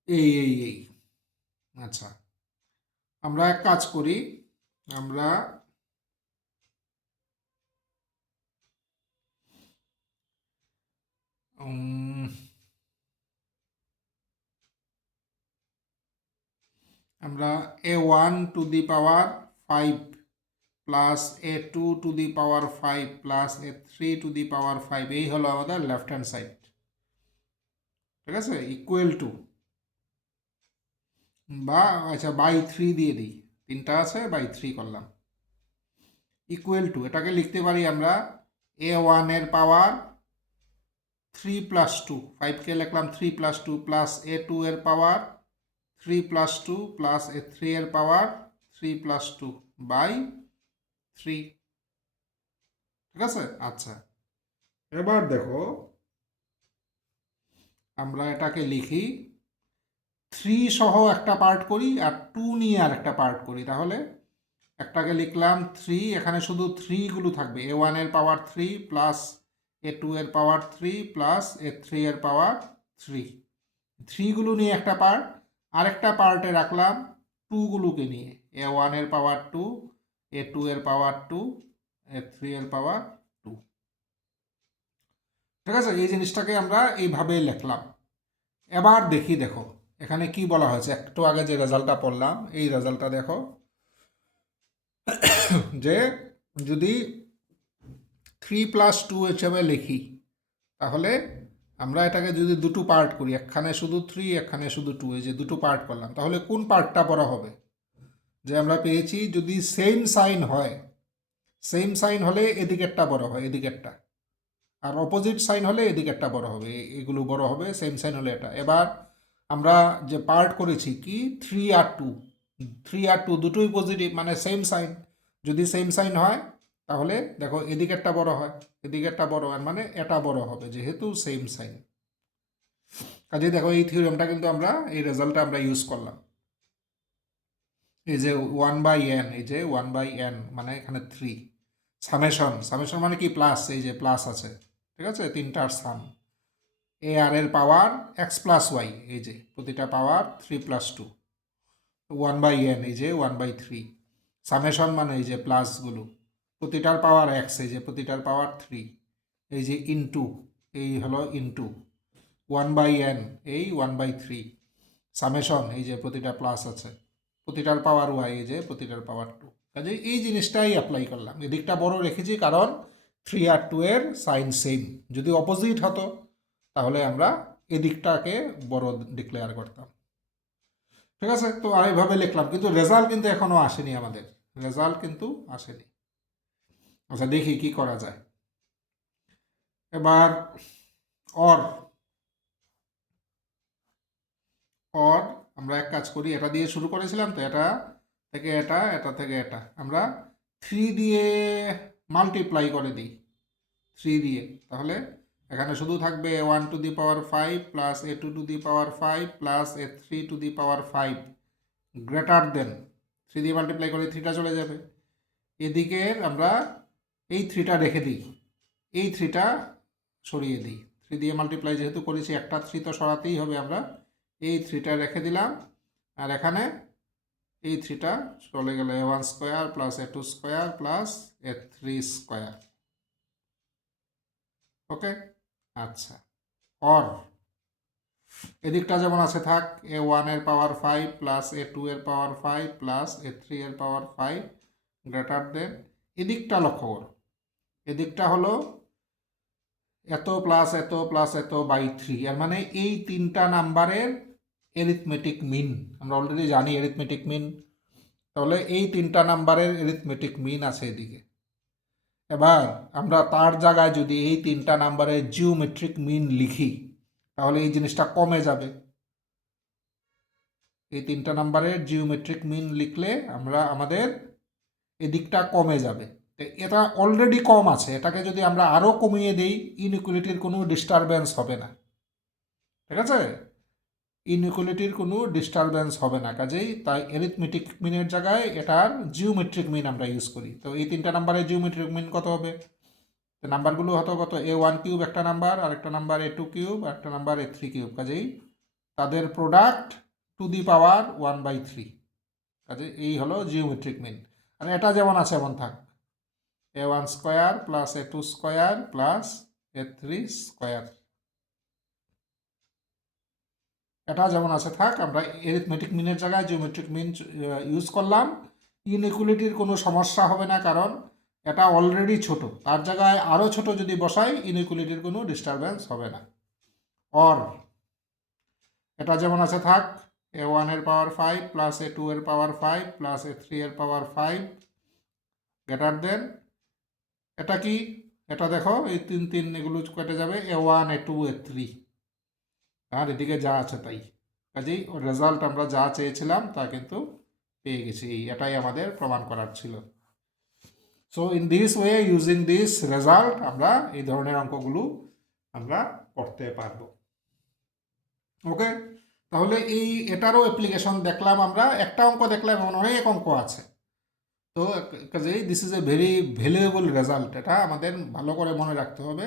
এই। আচ্ছা, আমরা এক কাজ করি, আমরা আমরা a1 to the power 5 plus a2 to the power 5 plus a3 to the power 5, এই হলো আমাদের লেফট হ্যান্ড সাইড। ঠিক আছে? ইকুয়াল টু, বা আচ্ছা বাই 3 দিয়ে দিই, তিনটা আছে, বাই 3 করলাম। ইকুয়াল টু, এটাকে লিখতে পারি আমরা a1 এর পাওয়ার 3 প্লাস 2, 5কে লিখলাম 3 প্লাস 2 প্লাস a2 এর পাওয়ার 3 প্লাস 2 প্লাস a3 এর পাওয়ার 3 প্লাস 2 বাই 3। ঠিক আছে? আচ্ছা, এবার দেখো আমরা এটাকে লিখি 3 সহ একটা পার্ট করি আর 2 নিয়ে আর একটা পার্ট করি, তাহলে একটাকে লিখলাম 3, এখানে শুধু 3 গুলো থাকবে, a1 এর পাওয়ার 3 প্লাস a2 এর পাওয়ার 3 প্লাস a3 এর পাওয়ার 3, 3 গুলো নিয়ে একটা পার্ট, আরেকটা পার্টে রাখলাম 2 গুলোকে নিয়ে, a1 এর পাওয়ার 2, a2 এর পাওয়ার 2, a3 এর পাওয়ার 2। ঠিক আছে, এই জিনিসটাকে আমরা এইভাবে লিখলাম। এবার দেখি, দেখো এখানে কি বলা হয়েছে, একটু আগে যে রেজাল্টটা পড়লাম এই রেজাল্টটা দেখো, যে যদি 3 প্লাস 2 হিসেবে লিখি, তাহলে আমরা এটাকে যদি দুটো পার্ট করি, একখানে শুধু 3 একখানে শুধু 2, এই যে দুটো পার্ট করলাম, তাহলে কোন পার্টটা বড় হবে? যে আমরা পেয়েছি যদি সেম সাইন হয়, সেম সাইন হলে এদিকেরটা বড় হয়, এদিকেরটা, আর অপোজিট সাইন হলে এদিকেরটা বড় হবে, এগুলো বড় হবে, সেম সাইন হলে এটা। এবার আমরা যে পার্ট করেছি কি 3 আর 2, 3 আর 2 দুটোই পজিটিভ, মানে সেম সাইন, যদি সেম সাইন হয় তাহলে দেখো এদিকেরটা বড় হয়, এদিকেরটা বড় হয়, মানে এটা বড় হবে যেহেতু সেম সাইন। কাজে দেখো এই থিওরেমটা কিন্তু আমরা, এই রেজাল্টটা আমরা ইউজ করলাম। এই যে 1/n, এই যে 1/n মানে এখানে 3, সামেশন, সামেশন মানে কি প্লাস, এই যে প্লাস আছে, ঠিক আছে, তিনটার সাম, এ আর এর পাওয়ার এক্স প্লাস ওয়াই, এই যে প্রতিটা পাওয়ার 3 প্লাস 2, 1/n এই যে 1/3, সামেশন মানে এই যে প্লাসগুলো, প্রতিটার পাওয়ার এক্স, এই যে প্রতিটার পাওয়ার 3, এই যে ইনটু, এই হলো ইনটু 1/n এই 1/3, সামেশন এই যে প্রতিটা প্লাস আছে, প্রতিটার পাওয়ার ওয়াই, এই যে প্রতিটার পাওয়ার 2। কাজে এই জিনিসটাই অ্যাপ্লাই করলাম, এদিকটা বড় রেখেছি কারণ 3 আর 2 এর সাইন সেম, যদি অপোজিট হতো তাহলে আমরা এদিকটাকে বড় ডিক্লেয়ার করতাম। ঠিক আছে, তো আমি এইভাবে লিখলাম, কিন্তু রেজাল্ট কিন্তু এখনো আসেনি আমাদের, রেজাল্ট কিন্তু আসেনি। আচ্ছা দেখি কি করা যায়। এবার অর, অর আমরা এক কাজ করি, এটা দিয়ে শুরু করেছিলাম তো, এটা থেকে এটা, এটা থেকে এটা, আমরা 3 দিয়ে মাল্টিপ্লাই করে দিই, 3 দিয়ে, তাহলে এখানে শুধু থাকবে a1 to the power 5 plus a2 to the power 5 plus a3 to the power 5 greater than, 3 দিয়ে মাল্টিপ্লাই করে 3টা চলে যাবে, এদিকে আমরা এই 3টা রেখে দিই, এই 3টা সরিয়ে দিই, 3 দিয়ে মাল্টিপ্লাই যেহেতু করেছি একটা 3 তো সরাতেই হবে, আমরা এই 3টা রেখে দিলাম, আর এখানে এই 3টা চলে গেল a1 square plus a2 square plus a3 square. Okay, আচ্ছা, অর এদিকটা যেমন আছে থাক, a1 এর পাওয়ার 5 প্লাস a2 এর পাওয়ার 5 প্লাস a3 এর পাওয়ার 5 গ্রেটার দেন, এদিকটা লক্ষ্য করো, এদিকটা হলো এত প্লাস এত প্লাস এত বাই 3, এর মানে এই তিনটা নাম্বারের এরিথমেটিক মিন, আমরা অলরেডি জানি এরিথমেটিক মিন, তাহলে এই তিনটা নাম্বারের এরিথমেটিক মিন আছে এদিকে। এবার আমরা তার জায়গায় যদি এই তিনটা নাম্বারের জিওমেট্রিক মিন লিখি, তাহলে এই জিনিসটা কমে যাবে, এই তিনটা নাম্বারের জিওমেট্রিক মিন লিখলে আমরা আমাদের এদিকটা কমে যাবে, এটা অলরেডি কম আছে, এটাকে যদি আমরা আরও কমিয়ে দিই ইনইকুয়ালিটির কোনো ডিস্টারবেন্স হবে না, ঠিক আছে, ইনইকুয়ালিটির কোনো ডিস্টারবেন্স হবে না, কাজেই তাই এরিথমেটিক মিনের জায়গায় এটার জিওমেট্রিক মিন আমরা ইউজ করি। তো এই তিনটা নাম্বারের জিওমেট্রিক মিন কত হবে, তো নাম্বারগুলো হতো কত, a1 কিউব একটা নাম্বার, আরেকটা নাম্বার a2 কিউব, আরেকটা নাম্বার a3 কিউব, কাজেই তাদের প্রোডাক্ট টু দি পাওয়ার 1/3, কাজে এই হলো জিওমেট্রিক মিন। আর এটা যেমন আছে এমন থাক, a1 square plus a2 square plus a3 square, এটা যেমন আছে থাক, আমরা এরিথমেটিক মিনের জায়গায় জিওমেট্রিক মিন ইউজ করলাম, ইনইকুয়ালিটির কোনো সমস্যা হবে না কারণ এটা অলরেডি ছোট, তার জায়গায় আরও ছোট যদি বসাই ইনইকুয়ালিটির কোনো ডিস্টারবেন্স হবে না। অর এটা যেমন আছে থাক, a1 এর পাওয়ার 5 প্লাস a2 এর পাওয়ার 5 প্লাস a3 এর পাওয়ার 5 গ্রেটার দেন, এটা কি, এটা দেখো এই 3 3 এগুলো কেটে যাবে, a1 a2 a3, আর এদিকে যা আছে তাই, কাজেই রেজাল্ট আমরা যা চেয়েছিলাম তা কিন্তু পেয়ে গেছি, এটাই আমাদের প্রমাণ করার ছিল। So in this way, using this result আমরা এই ধরনের অঙ্কগুলো আমরা করতে পারবো। ওকে, তাহলে এটারও অ্যাপ্লিকেশন দেখলাম আমরা, একটা অঙ্ক দেখলাম, এমন অনেক অঙ্ক আছে। তো কাজেই this is a very valuable result, এটা আমাদের ভালো করে মনে রাখতে হবে।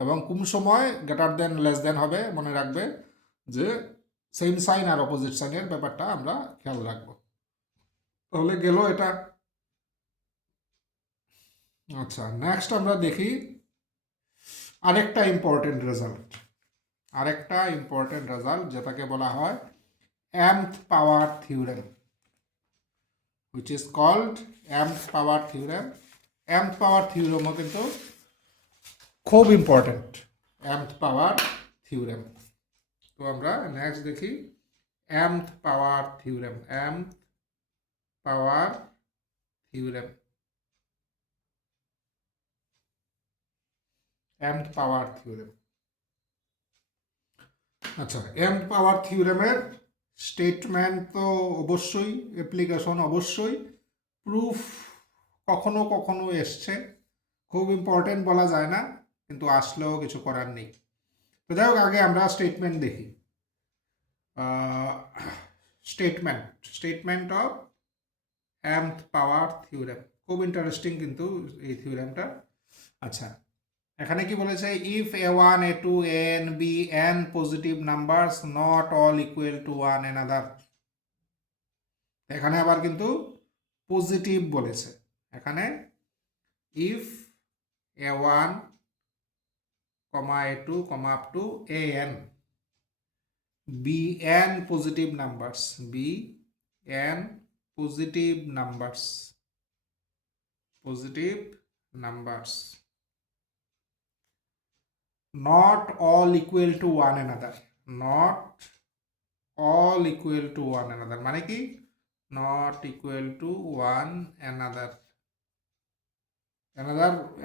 এবং কোন সময় গ্রেটার দেন লেস দেন হবে মনে রাখবে, যে সেম সাইন আর অপোজিট সাইনের ব্যাপারটা আমরা খেয়াল রাখবো। তাহলে গেল এটা। আচ্ছা, নেক্সট আমরা দেখি আরেকটা ইম্পর্টেন্ট রেজাল্ট যেটাকে বলা হয় mth power theorem, which is called mth power theorem. mth পাওয়ার থিওরেমও কিন্তু খুব ইম্পর্টেন্ট, mth পাওয়ার থিওরেম। তো আমরা নেক্সট দেখি mth power theorem, mth power theorem, mth power theorem. আচ্ছা, mth পাওয়ার থিওরেমের স্টেটমেন্ট তো অবশ্যই, অ্যাপ্লিকেশন অবশ্যই, প্রুফ কখনো কখনো এসছে, খুব ইম্পর্টেন্ট বলা যায় না, কিন্তু আসলেও কিছু করার নেই। তো যাই হোক, আগে আমরা স্টেটমেন্ট দেখি। Statement of mth power theorem, খুব ইন্টারেস্টিং কিন্তু এই থিওরেমটা। আচ্ছা, এখানে কি বলেছে, if a1 a2 an b n positive numbers not all equal to one another. এখানে আবার কিন্তু পজিটিভ বলেছে, এখানে if a1 a2 up to an bn positive numbers, bn positive numbers not all equal to one another, not all equal to one another মানে কি, not equal to one another।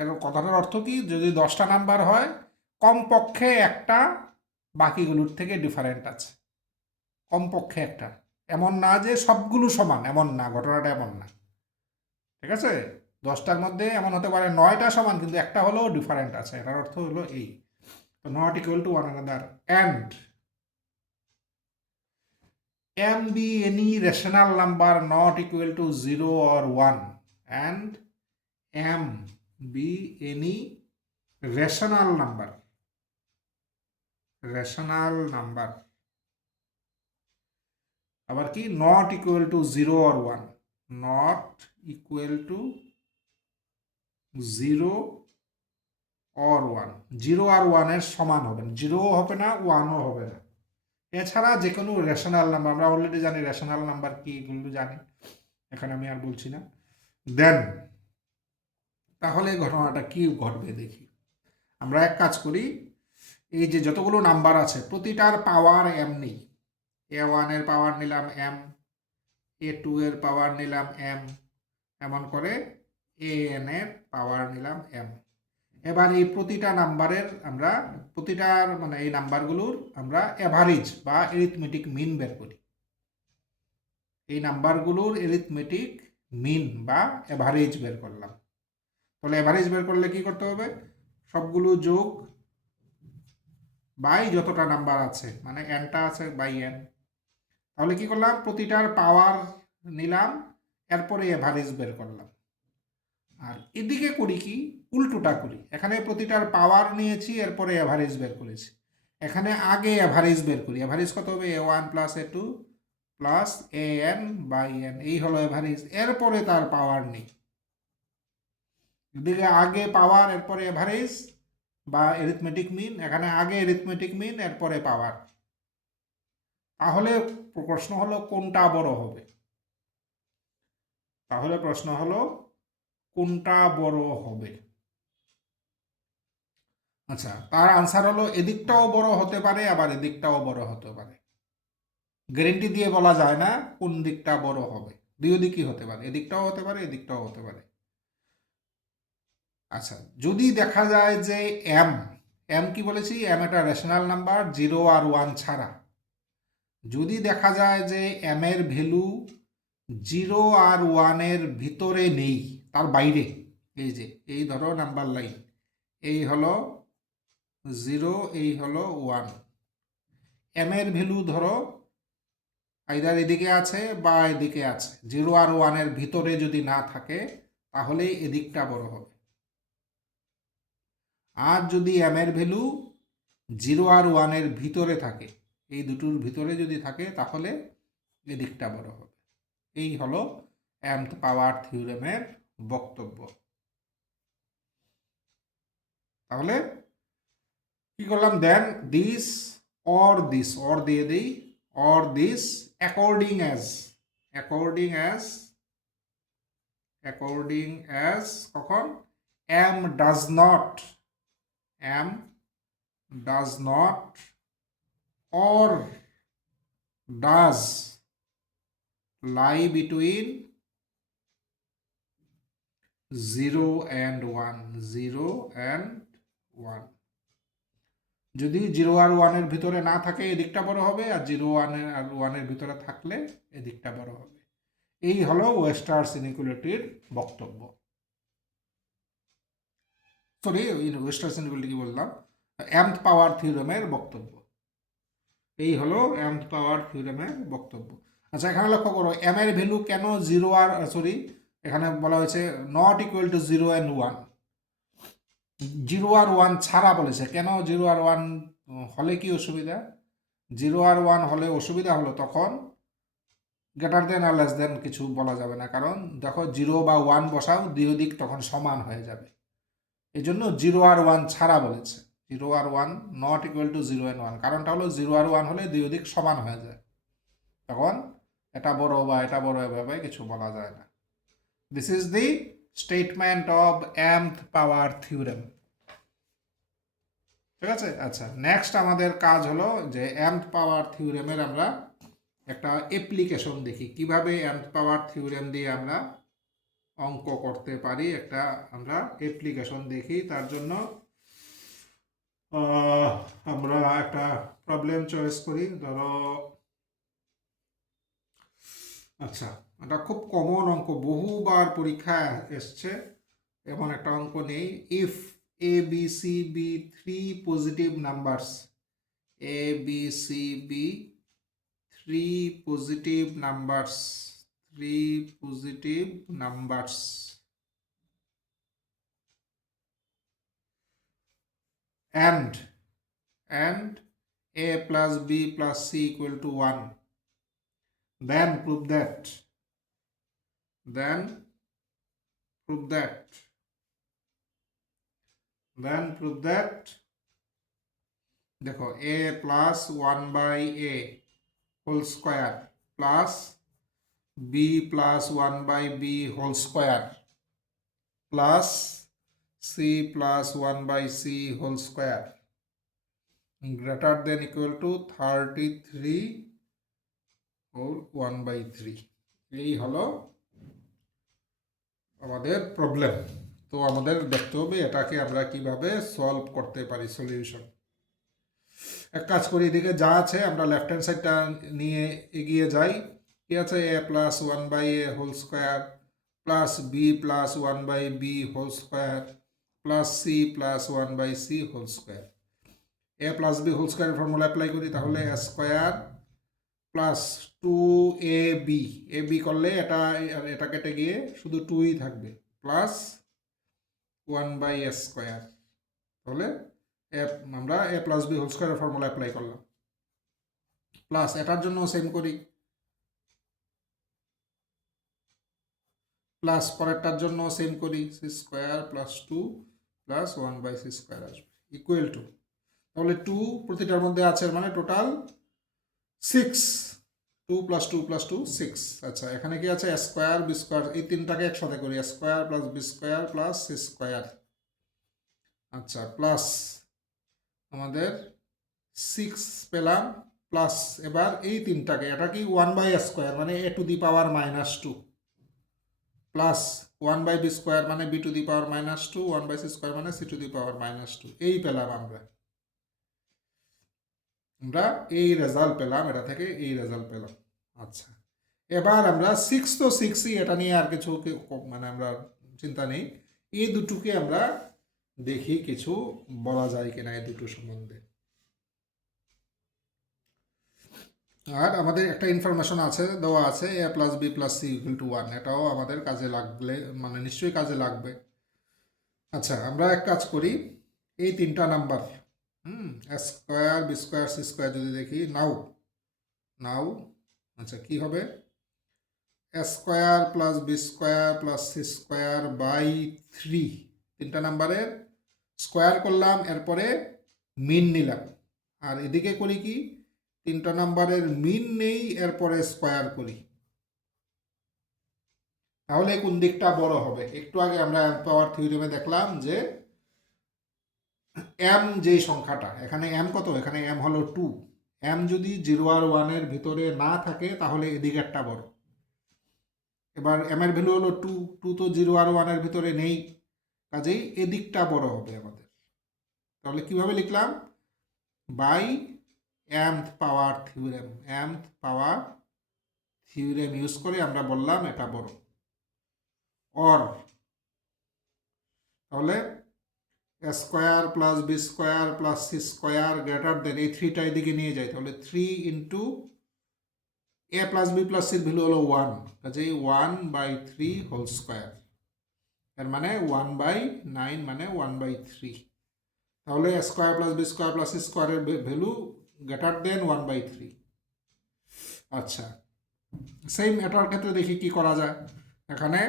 এর কথাটার অর্থ কি, যদি 10টা নাম্বার হয় কমপক্ষে একটা বাকিগুলোর থেকে ডিফারেন্ট আছে, কমপক্ষে একটা। এমন না যে সবগুলো সমান, এমন না, ঘটনাটা এমন না, ঠিক আছে? 10টার মধ্যে এমন হতে পারে 9টা সমান কিন্তু একটা হলেও ডিফারেন্ট আছে, এটার অর্থ হলো এই। Not equal to one another, and m be any rational number not equal to 0 or 1, and m be any rational number আবার কি, not equal to 0 or 1, not equal to 0 or 1, 0 আর 1 এর সমান হবে না, 0ও হবে না 1ও হবে না। এছাড়া যে কোনো রেশনাল নাম্বার, আমরা অলরেডি জানি রেশনাল নাম্বার কি, এগুলো জানি, এখানে আমি আর বলছি না। দেন তাহলে ঘটনাটা কি ঘটবে দেখি। আমরা এক কাজ করি, এই যে যতগুলো নাম্বার আছে প্রতিটার পাওয়ার m নেই। a1 এর পাওয়ার নিলাম m, a2 এর পাওয়ার নিলাম m, এমন করে an এর পাওয়ার নিলাম m। এবার এই প্রতিটা নাম্বারের আমরা প্রতিটার মানে এই নাম্বারগুলোর আমরা অ্যাভারেজ বা এরিথমেটিক মিন বের করি। এই নাম্বারগুলোর এরিথমেটিক মিন বা অ্যাভারেজ বের করলাম। তাহলে অ্যাভারেজ বের করলে কি করতে হবে, সবগুলো যোগ বাই যতটা নাম্বার আছে, মানে এনটা আছে বাই এন। তাহলে কি করলাম, প্রতিটার পাওয়ার নিলাম, এরপরে অ্যাভারেজ বের করলাম। আর এদিকে করি কি, উল্টোটা করি, এখানে প্রতিটার পাওয়ার নিয়েছি, এরপরে অ্যাভারেজ বের করেছি। এখানে আগে অ্যাভারেজ বের করি, অ্যাভারেজ কত হবে, a1 plus a2 plus an by n, এই হলো অ্যাভারেজ। এরপরে তার পাওয়ার নেই, এদিকে আগে পাওয়ার এরপরে অ্যাভারেজ বা এরিথমেটিক মিন, এখানে আগে এরিথমেটিক মিন এরপরে পাওয়ার। তাহলে প্রশ্ন হলো কোনটা বড় হবে, তাহলে প্রশ্ন হলো কোনটা বড় হবে। আচ্ছা, তার আনসার হলো এদিকটাও বড় হতে পারে, আবার এদিকটাও বড় হতে পারে। গ্যারেন্টি দিয়ে বলা যায় না কোন দিকটা বড় হবে, দুই দিকই হতে পারে, এদিকটাও হতে পারে এদিকটাও হতে পারে। আচ্ছা, যদি দেখা যায় যে এম কি বলেছি, এম একটা রেশনাল নাম্বার 0 আর 1 ছাড়া। যদি দেখা যায় যে এম এর ভ্যালু 0 আর 1 এর ভিতরে নেই, তার বাইরে, এই যে এই ধরো নাম্বার লাইন, এই হলো 0, এই হলো 1, এম এর ভ্যালু ধরো আইদার এদিকে আছে বা এদিকে আছে, 0 আর 1-এর ভিতরে যদি না থাকে তাহলে এদিকটা বড় হবে। আর যদি m এর ভ্যালু 0 আর 1-এর ভিতরে থাকে, এই দুটোর ভিতরে যদি থাকে তাহলে এদিকটা বড় হবে। এই হলো mth পাওয়ার থিওরেমের বক্তব্য। তাহলে কি করলাম, দেন দিস অর দিয়ে দিই, অর দিস অ্যাকর্ডিং অ্যাজ কখন m does not or does lie between 0 and 1, 0 and 1। যদি 0 আর 1-এর ভিতরে না থাকে এদিকটা বড় হবে, আর 0 আর 1-এর ভিতরে থাকলে এদিকটা বড় হবে। এই হলো ওয়েস্টার্স ইনইকুয়ালিটির বক্তব্য। সরি, ওয়েস্টার্স ইনইকুয়ালিটি কি বললাম, mth পাওয়ার থিওরেমের বক্তব্য। এই হলো mth পাওয়ার থিওরেমের বক্তব্য। আচ্ছা, এখানে লক্ষ্য করো m এর ভ্যালু কেন 0 আর সরি এখানে বলা হয়েছে নট ইকুয়াল টু 0 অ্যান্ড 1, 0 আর 1 ছাড়া বলেছে। কেন 0 আর 1 হলে কি অসুবিধা? 0 আর 1 হলে অসুবিধা হলো তখন গ্রেটার দেন আর লেস দেন কিছু বলা যাবে না, কারণ দেখো 0 বা 1 বসাও দুই দিক তখন সমান হয়ে যাবে। এই জন্য 0 আর 1 ছাড়া বলেছে, 0 আর 1 নট ইকুয়াল টু 0 অ্যান্ড 1। কারণটা হলো 0 আর 1 হলে দুই দিক সমান হয়ে যায়, তখন এটা বড় বা এটা বড় এভাবে কিছু বলা যায় না। This is the statement of mth power theorem. ঠিক আছে। আচ্ছা, নেক্সট আমাদের কাজ হলো যে mth পাওয়ার থিওরেমের আমরা একটা অ্যাপ্লিকেশন দেখি, কিভাবে mth পাওয়ার থিওরেম দিয়ে আমরা অঙ্ক করতে পারি। একটা আমরা অ্যাপ্লিকেশন দেখি। তার জন্য আমরা একটা প্রবলেম চয়েস করি। ধরো, আচ্ছা, এটা খুব কমন অঙ্ক, বহুবার পরীক্ষায় এসছে। এমন একটা অঙ্ক নেই, if a b c be three positive numbers, a b c be three positive numbers, and a plus b plus c equal to 1, then prove that দেখো a plus 1 by a whole square plus b plus 1 by b whole square plus c plus 1 by c whole square greater than equal to 33 whole 1 by 3। এই হলো আমাদের প্রবলেম। তো আমাদের দেখতে হবে এটাকে আমরা কিভাবে সলভ করতে পারি, সলিউশন। এক কাজ করি, এদিকে যা আছে আমরা লেফট হ্যান্ড সাইডটা নিয়ে এগিয়ে যাই। কি আছে, a plus 1 by a whole square plus b plus 1 by b whole square plus c plus 1 by c whole square. A plus b whole স্কোয়ারের ফর্মুলা অ্যাপ্লাই করি, তাহলে এ স্কোয়ার প্লাস 2ab করলে এটা কেটে গিয়ে শুধু 2ই থাকবে, প্লাস 1 বাই এ স্কোয়ার। তাহলে আমরা এ প্লাস বি হোল স্কোয়ারের ফর্মুলা অ্যাপ্লাই করলাম। প্লাস এটার জন্য সেম করি, প্লাস পরেরটার জন্য সেম করি, c square plus 2 plus 1 by c square আসবে ইকুয়াল টু, তাহলে 2 প্রতিটার মধ্যে আছে, মানে টোটাল 6, 2 প্লাস 2 প্লাস 2 6। আচ্ছা, এখানে কি আছে, স্কোয়ার বি স্কোয়ার, এই তিনটাকে একসাথে করি, square plus b square plus c square. আচ্ছা, প্লাস আমাদের 6 পেলাম, প্লাস এবার এই তিনটাকে, এটা কি 1 বাই স্কোয়ার মানে a to the power -2 plus 1 by b square মানে b to the power -2, 1 by c square মানে সি টু দি পাওয়ার -2। এই পেলাম আমরা এই রেজাল্ট পেলাম, এটা থেকে এই রেজাল্ট পেলাম। আচ্ছা, এবার আমরা 6 তো 6ই, এটা নিয়ে আর কিছু মানে আমরা চিন্তা নেই। এই দুটোকে আমরা দেখি কিছু বলা যায় কিনা এই দুটো সম্বন্ধে। আর আমাদের একটা ইনফরমেশন আছে, দেওয়া আছে a plus b plus c equal to one, এটাও আমাদের কাজে লাগলে মানে নিশ্চয়ই কাজে লাগবে। আচ্ছা, আমরা এক কাজ করি, এই তিনটা number a square b square c square যদি দেখি, নাও নাও আচ্ছা কি হবে, a square plus b square plus c square by three, তিনটা নাম্বারের স্কোয়ার করলাম, এরপরে মিন নিলাম। আর এদিকে করি কি, তিনটা নাম্বারের মিন নেই, এরপরে স্কোয়ার করি। তাহলে কোন দিকটা বড় হবে? একটু আগে আমরা পাওয়ার থিওরেমে দেখলাম যে এম যেই সংখ্যাটা, এখানে এম কত, এখানে এম হলো টু, এম যদি 0 আর 1-এর ভিতরে না থাকে তাহলে এদিকেরটা বড়। এবার এম এর ভ্যালু হলো টু, টু তো 0 আর 1-এর ভিতরে নেই, কাজেই এদিকটা বড় হবে আমাদের। তাহলে কিভাবে লিখলাম, by mth power theorem, mth power theorem use করে আমরা বললাম এটা বড়। অর তাহলে square plus b square plus c square greater than, এই থ্রিটা এদিকে নিয়ে যায়, তাহলে 3 এ প্লাস বি প্লাস সির ভ্যালু হলো ওয়ান, কাজেই 1/3 হোল স্কোয়ার, এর মানে 1/9 মানে 1/3। তাহলে square plus b square plus c স্কোয়ারের ভ্যালু গ্রেটার দেন 1/3। আচ্ছা, সেম এটার ক্ষেত্রে দেখি কি করা যায়। এখানে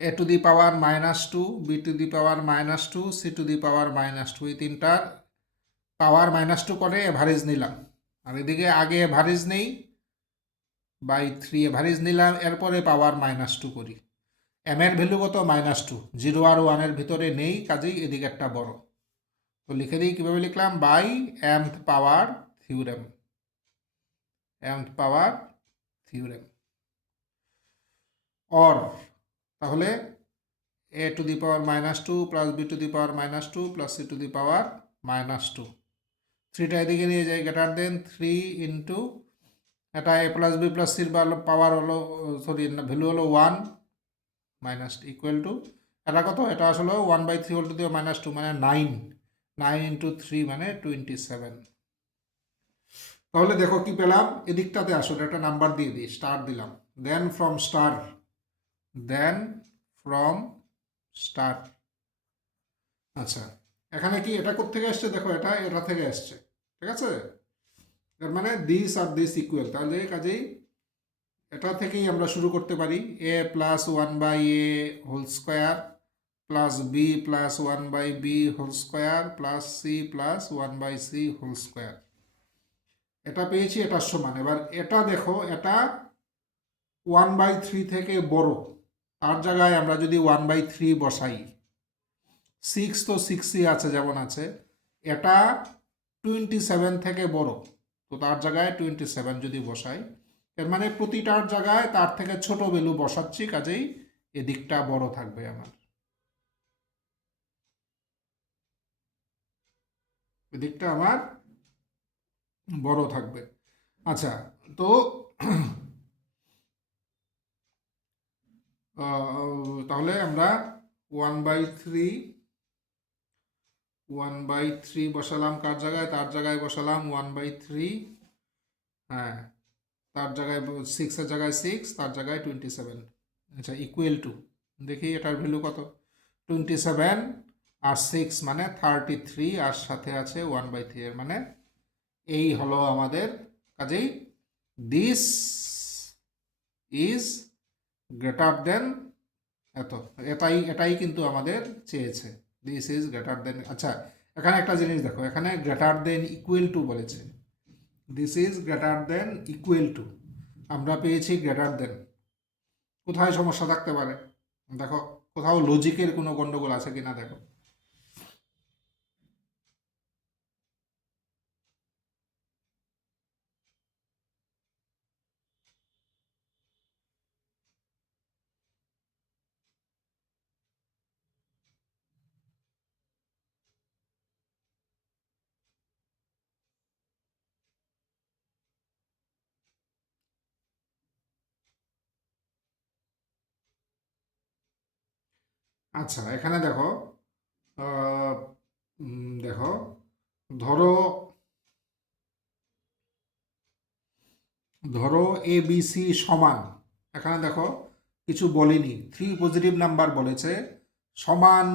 a to the power -2, b to the power -2, c to the power -2, এই তিনটার পাওয়ার -2 করে এভারেজ নিলাম। আর এদিকে আগে এভারেজ নেই, বাই 3 এভারেজ নিলাম, এরপরে পাওয়ার -2 করি। এম এর ভ্যালু কত, -2, 0 আর 1-এর ভিতরে নেই, কাজেই এদিকে একটা বড়। তো লিখে দিই, কীভাবে লিখলাম, by mth power theorem, mth power theorem. Or তাহলে a to the power -2 plus b to the power -2 plus c to the power -2, থ্রিটা এদিকে নিয়ে যায়, গ্রেটার দেন 3 ইন্টু, এটা এ প্লাস বি প্লাস সির পাওয়ার হলো, সরি ভ্যালু হলো 1 মাইনাস ইকুয়াল টু, এটা কত, এটা আসলে 1/3 হোল টু দি -2 মানে 9, 9 ইন্টু 3 মানে 27। তাহলে দেখো কি পেলাম, এদিকটাতে আসলে একটা নাম্বার দিয়ে দিই, স্টার দিলাম, then from star, then from star. আচ্ছা, এখানে কি এটা কোত্থেকে আসছে, দেখো এটা এটা থেকে আসছে, ঠিক আছে। এর মানে দিস আর দিস ইকুয়াল, তাহলে কাজেই এটা থেকেই আমরা শুরু করতে পারি, a plus 1/a whole square plus b plus 1/b whole square plus c plus 1/c whole square, এটা পেয়েছি, এটার সমান। এবার এটা দেখো, এটা 1/3 থেকে বড়, তার জায়গায় আমরা যদি 1/3 বসাই, 6 তো 6ই আছে যেমন আছে, এটা 27 থেকে বড়, তো তার জায়গায় 27 যদি বসাই, এর মানে প্রতিটার জায়গায় তার থেকে ছোট ভ্যালু বসাচ্ছি, কাজেই এদিকটা বড় থাকবে আমার, এদিকটা আমার বড় থাকবে। আচ্ছা, তো তাহলে আমরা 1/3, 1/3 বসালাম কার জায়গায়, তার জায়গায় বসালাম 1/3, হ্যাঁ, তার জায়গায় 6-এর জায়গায় 6, তার জায়গায় 27। আচ্ছা, ইকুয়াল টু, দেখি এটার ভ্যালু কত, 27 আর 6 মানে 33, আর সাথে আছে 1/3, এর মানে এই হলো আমাদের, কাজেই দিস ইজ গ্রেটার দেন এত, এটাই এটাই কিন্তু আমাদের চেয়েছে, দিস ইজ গ্রেটার দেন। আচ্ছা, এখানে একটা জিনিস দেখো, এখানে গ্রেটার দেন ইকুয়াল টু বলেছে, this is greater than equal two, আমরা পেয়েছি গ্রেটার দেন, কোথায় সমস্যা থাকতে পারে দেখো, কোথাও লজিকের কোনো গন্ডগোল আছে কিনা দেখো। আচ্ছা, এখানে দেখো, আহ, দেখো, ধরো ধরো এ বি সি সমান, এখানে দেখো কিছু বলেনি, 3 পজিটিভ নাম্বার বলেছে, সমান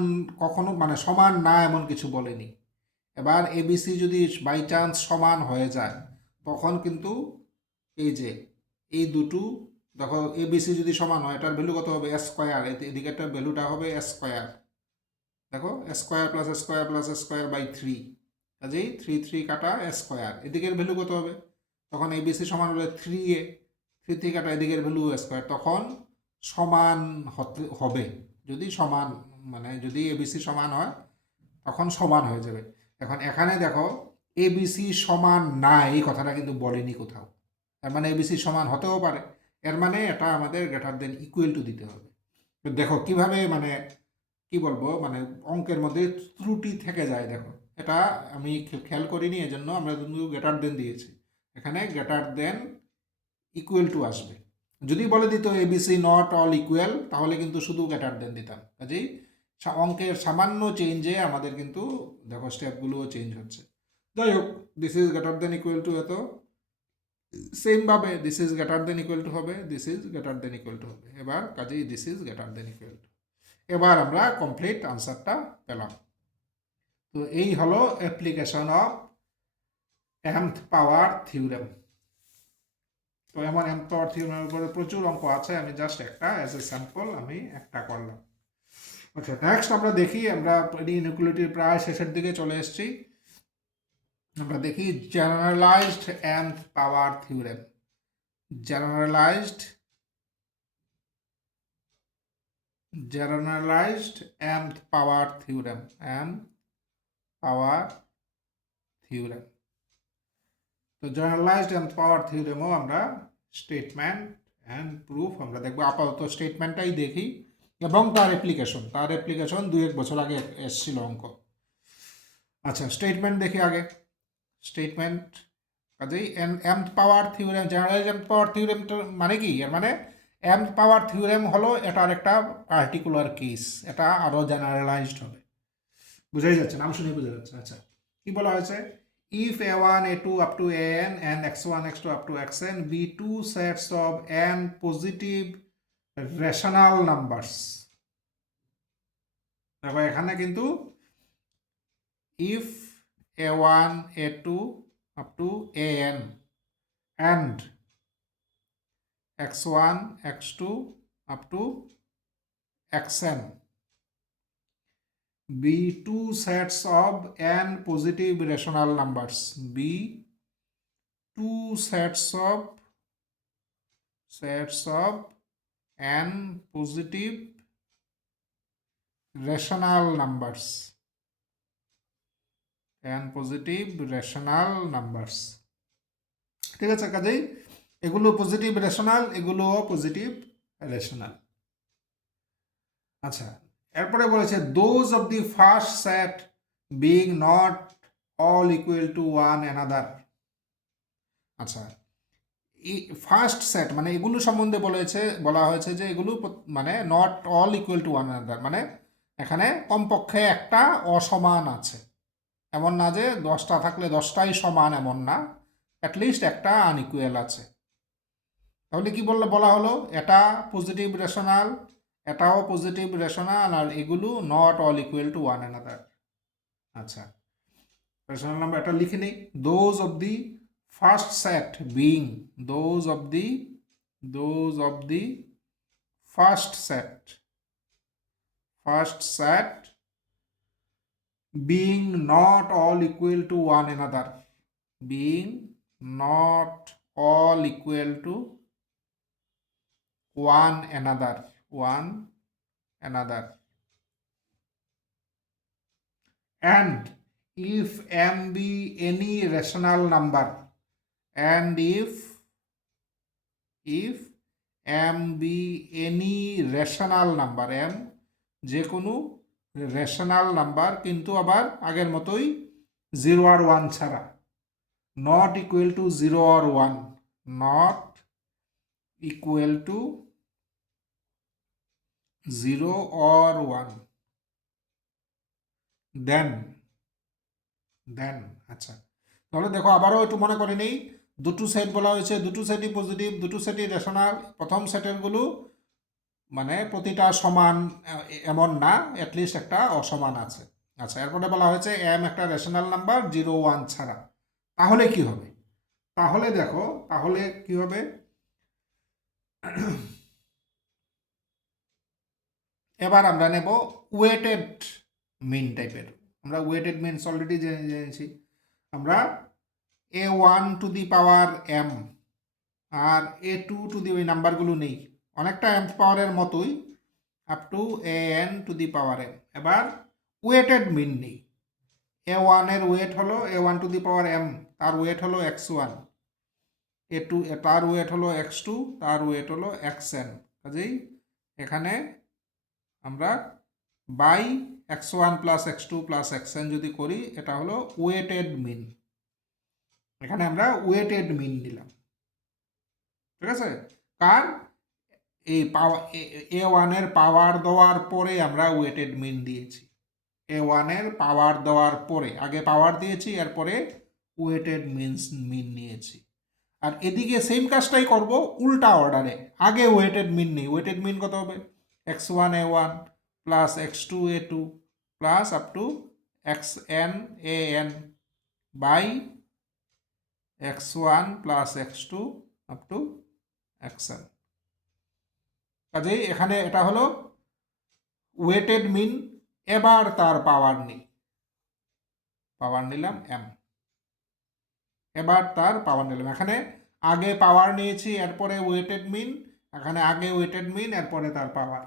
কখনো মানে সমান না এমন কিছু বলেনি। এবার এবিসি যদি বাই চান্স সমান হয়ে যায় তখন কিন্তু এই যে এই দুটো দেখো এবিসি যদি সমান হয় এটার ভ্যালু কত হবে স্কোয়ার, এদিকেরটার ভ্যালুটা হবে স্কোয়ার, দেখো square plus square plus square by 3, কাজেই 3 3 কাটা স্কোয়ার, এদিকের ভ্যালু কত হবে তখন এবিসি সমান হলে 3a, 3 3 কাটা এদিকের ভ্যালু স্কোয়ার, তখন সমান হতে হবে, যদি সমান মানে যদি এবিসি সমান হয় তখন সমান হয়ে যাবে। এখন এখানে দেখো এবিসি সমান না এই কথাটা কিন্তু বলেনি কোথাও, তার মানে এবিসি সমান হতেও পারে, এর মানে এটা আমাদের গ্রেটার দেন ইকুয়াল টু দিতে হবে। তো দেখো কিভাবে মানে কি বলবো মানে অঙ্কের মধ্যে ত্রুটি থেকে যায়, দেখো এটা আমি খেয়াল করিনি এজন্য আমরা কিন্তু গ্রেটার দেন দিয়েছি, এখানে গ্রেটার দেন ইকুয়াল টু আসবে। যদি বলে দিত এবিসি নট অল ইকুয়াল তাহলে কিন্তু শুধু গ্রেটার দেন দিতাম, কাজেই অঙ্কের সামান্য চেঞ্জে আমাদের কিন্তু দেখো স্টেপগুলোও চেঞ্জ হচ্ছে। যাই হোক, this is greater than equal to এত, সেমভাবে this is greater than equal to হবে, this is greater than equal to হবে, এবার কাজেই this is greater than equal to. এবার আমরা কমপ্লিট আনসারটা পেলাম। তো এই হলো application of mth power theorem. তো এমন mth পাওয়ার থিওরেমের উপরে প্রচুর অঙ্ক আছে, আমি জাস্ট একটা অ্যাজ এ স্যাম্পল আমি একটা করলাম। আচ্ছা, নেক্সট আমরা দেখি, আমরা ইনইকুয়ালিটির প্রায় শেষের দিকে চলে এসেছি, আমরা দেখি generalised mth power theorem. Generalised mth power theorem, পাওয়ার থিওরেম। তো জেনারেলাইজড mth পাওয়ার থিওরেমও আমরা স্টেটমেন্ট অ্যান্ড প্রুফ আমরা দেখবো, আপাতত স্টেটমেন্টটাই দেখি এবং তার অ্যাপ্লিকেশন 2-1 বছর আগে এসেছিল অঙ্ক। আচ্ছা, স্টেটমেন্ট দেখি আগে। স্টেটমেন্ট কাজেই mth power theorem, generalised mth পাওয়ার থিওরেমটার মানে কি, এর মানে mth পাওয়ার থিওরেম হলো এটার একটা পার্টিকুলার কেস, এটা আরও জেনারেলাইজড হবে, বুঝাই যাচ্ছে, নাম শুনে বোঝা যাচ্ছে। আচ্ছা, কি বলা হয়েছে, if a1 a2 up to an and x1 x2 up to xn be two sets of n positive rational numbers, দেখো এখানে কিন্তু if a1 a2 up to an and x1 x2 up to xn be two sets of n positive rational numbers, be two sets of n positive rational numbers, n positive rational numbers, ঠিক আছে, কাজেই এগুলো পজিটিভ রেশনাল, এগুলোও পজিটিভ রেশনাল। আচ্ছা, এরপরে বলেছে those of the first set being not all equal to one another. আচ্ছা, এই ফার্স্ট সেট মানে এগুলো সম্বন্ধে বলা হয়েছে যে এগুলো মানে not all equal to one another, মানে এখানে কমপক্ষে একটা অসমান আছে, এমন না যে 10টা থাকলে 10টাই সমান, এমন না, অ্যাটলিস্ট একটা আনইকুয়াল আছে। তাহলে কি বলা হলো, এটা পজিটিভ রেশনাল, এটাও পজিটিভ রেশনাল, আর এগুলো not all equal to one another. আচ্ছা, রেশনাল নাম্বার এটা লিখে নেই, those of the first set being, those of the first set being not all equal to one another, being not all equal to one another, and if m be any rational number, and if m be any rational number, m যে কোনো রেশনাল নাম্বার, কিন্তু আবার আগের মতোই 0 আর 1 ছাড়া, নট ইকুয়াল টু 0 আর 1, not equal to 0 or 1, then. আচ্ছা, তাহলে দেখো আবারও একটু মনে করে নেই, দুটো সেট বলা হয়েছে, দুটো সেটই পজিটিভ, দুটো সেটই রেশনাল। প্রথম সেটেরগুলো মানে প্রতিটা সমান এমন না, অ্যাটলিস্ট একটা অসমান আছে। আচ্ছা, এরপরে বলা হয়েছে এম একটা রেশনাল নাম্বার 0, 1 ছাড়া। তাহলে কি হবে? তাহলে দেখো, তাহলে কি হবে, এবার আমরা নেব ওয়েটেড মিন টাইপের। আমরা ওয়েটেড মিনস অলরেডি জেনেছি। আমরা a1 to the power m আর a2 টু দি, ওই নাম্বারগুলো নেই, অনেকটা mth পাওয়ারের মতোই, up to an to the power m। এবার ওয়েটেড মিন নেই। a1 এর ওয়েট হলো a1 to the power m, তার ওয়েট হলো x1, a2 তার ওয়েট হলো x2, তার ওয়েট হলো xn। কাজেই এখানে আমরা by x1 plus x2 plus xn যদি করি, এটা হলো ওয়েটেড মিন। এখানে আমরা ওয়েটেড মিন নিলাম, ঠিক আছে? কার? এই পাওয়ার a1 এর পাওয়ার দেওয়ার পরে আমরা ওয়েটেড মিন দিয়েছি। a1 এর পাওয়ার দেওয়ার পরে, আগে পাওয়ার দিয়েছি, এরপরে ওয়েটেড মিন নিয়েছি। আর এদিকে সেম কাজটাই করব উল্টা অর্ডারে। আগে ওয়েটেড মিন নেই। ওয়েটেড মিন কত হবে? x1 a1 plus x2 a2 plus up to xn an by x1 plus x2 up to xn। কাজেই এখানে এটা হলো ওয়েটেড মিন। এবার তার পাওয়ার নিই, পাওয়ার নিলাম m, এবার তার পাওয়ার নিলাম। এখানে আগে পাওয়ার নিয়েছি, এরপরে ওয়েটেড মিন, এখানে আগে ওয়েটেড মিন, এরপরে তার পাওয়ার।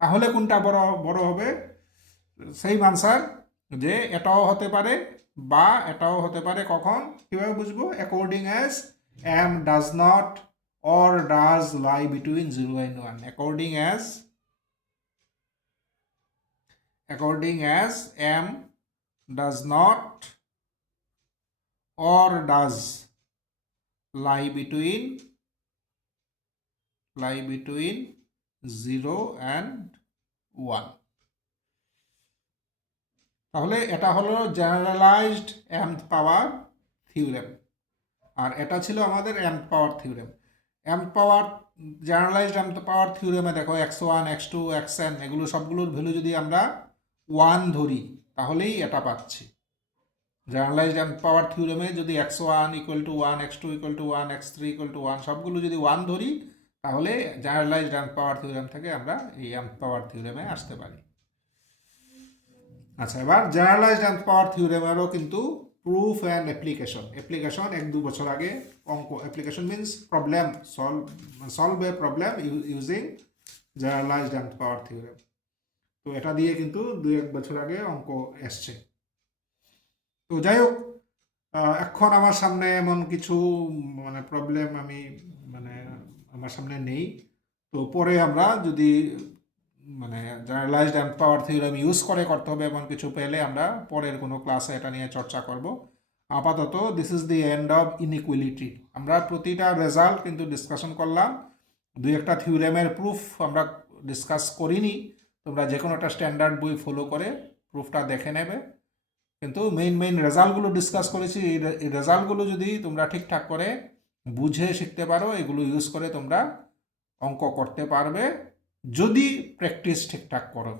তাহলে কোনটা বড় বড় হবে? সেই আনসার যে এটাও হতে পারে বা এটাও হতে পারে। কখন, কিভাবে বুঝবো? According as m does not or does lie between 0 and 1. According as m does not or does lie between 0 and 1. তাহলে এটা হলো জেনারেলাইজড mth পাওয়ার থিওরেম, আর এটা ছিল আমাদের mth পাওয়ার থিওরেম। mth পাওয়ার জেনারেলাইজড mth পাওয়ার থিওরেমে দেখো x1 x2 xn এগুলো সবগুলোর ভ্যালু যদি আমরা 1 ধরি, তাহলেই এটা পাচ্ছি। জেনারেলাইজড mth পাওয়ার থিওরেমে যদি x1 equal to 1, x2 equal to 1, x3 equal to 1 সবগুলো যদি 1 ধরি, তাহলে জেনারেলাইজড mth পাওয়ার থিওরেম থেকে আমরা এই mth পাওয়ার থিওরেমে আসতে পারি। আচ্ছা, এবার জেনারেলাইজড mth পাওয়ার থিওরেমেরও কিন্তু প্রুফ অ্যান্ড অ্যাপ্লিকেশন 1-2 বছর আগে অঙ্ক, application means problem solve a problem using generalised mth power theorem. তো এটা দিয়ে কিন্তু 2-1 বছর আগে অঙ্ক এসছে। তো যাই হোক, এখন আমার সামনে এমন কিছু মানে প্রবলেম আমি আমার সামনে নেই। তো পরে আমরা যদি মানে generalised mth power theorem use করে করতে হবে এমন কিছু পেলে আমরা পরের কোনো ক্লাসে এটা নিয়ে চর্চা করব। আপাতত this is the end of inequality. আমরা প্রতিটা রেজাল্ট কিন্তু ডিসকাশন করলাম, 2-1টা থিওরেমের প্রুফ আমরা ডিসকাস করিনি। তোমরা যে কোনো একটা স্ট্যান্ডার্ড বই ফলো করে প্রুফটা দেখে নেবে। কিন্তু মেইন রেজাল্টগুলো ডিসকাস করেছি, এই রেজাল্টগুলো যদি তোমরা ঠিকঠাক করে বুঝে শিখতে পারো, এগুলো ইউজ করে তোমরা অঙ্ক করতে পারবে যদি প্র্যাকটিস ঠিকঠাক করো।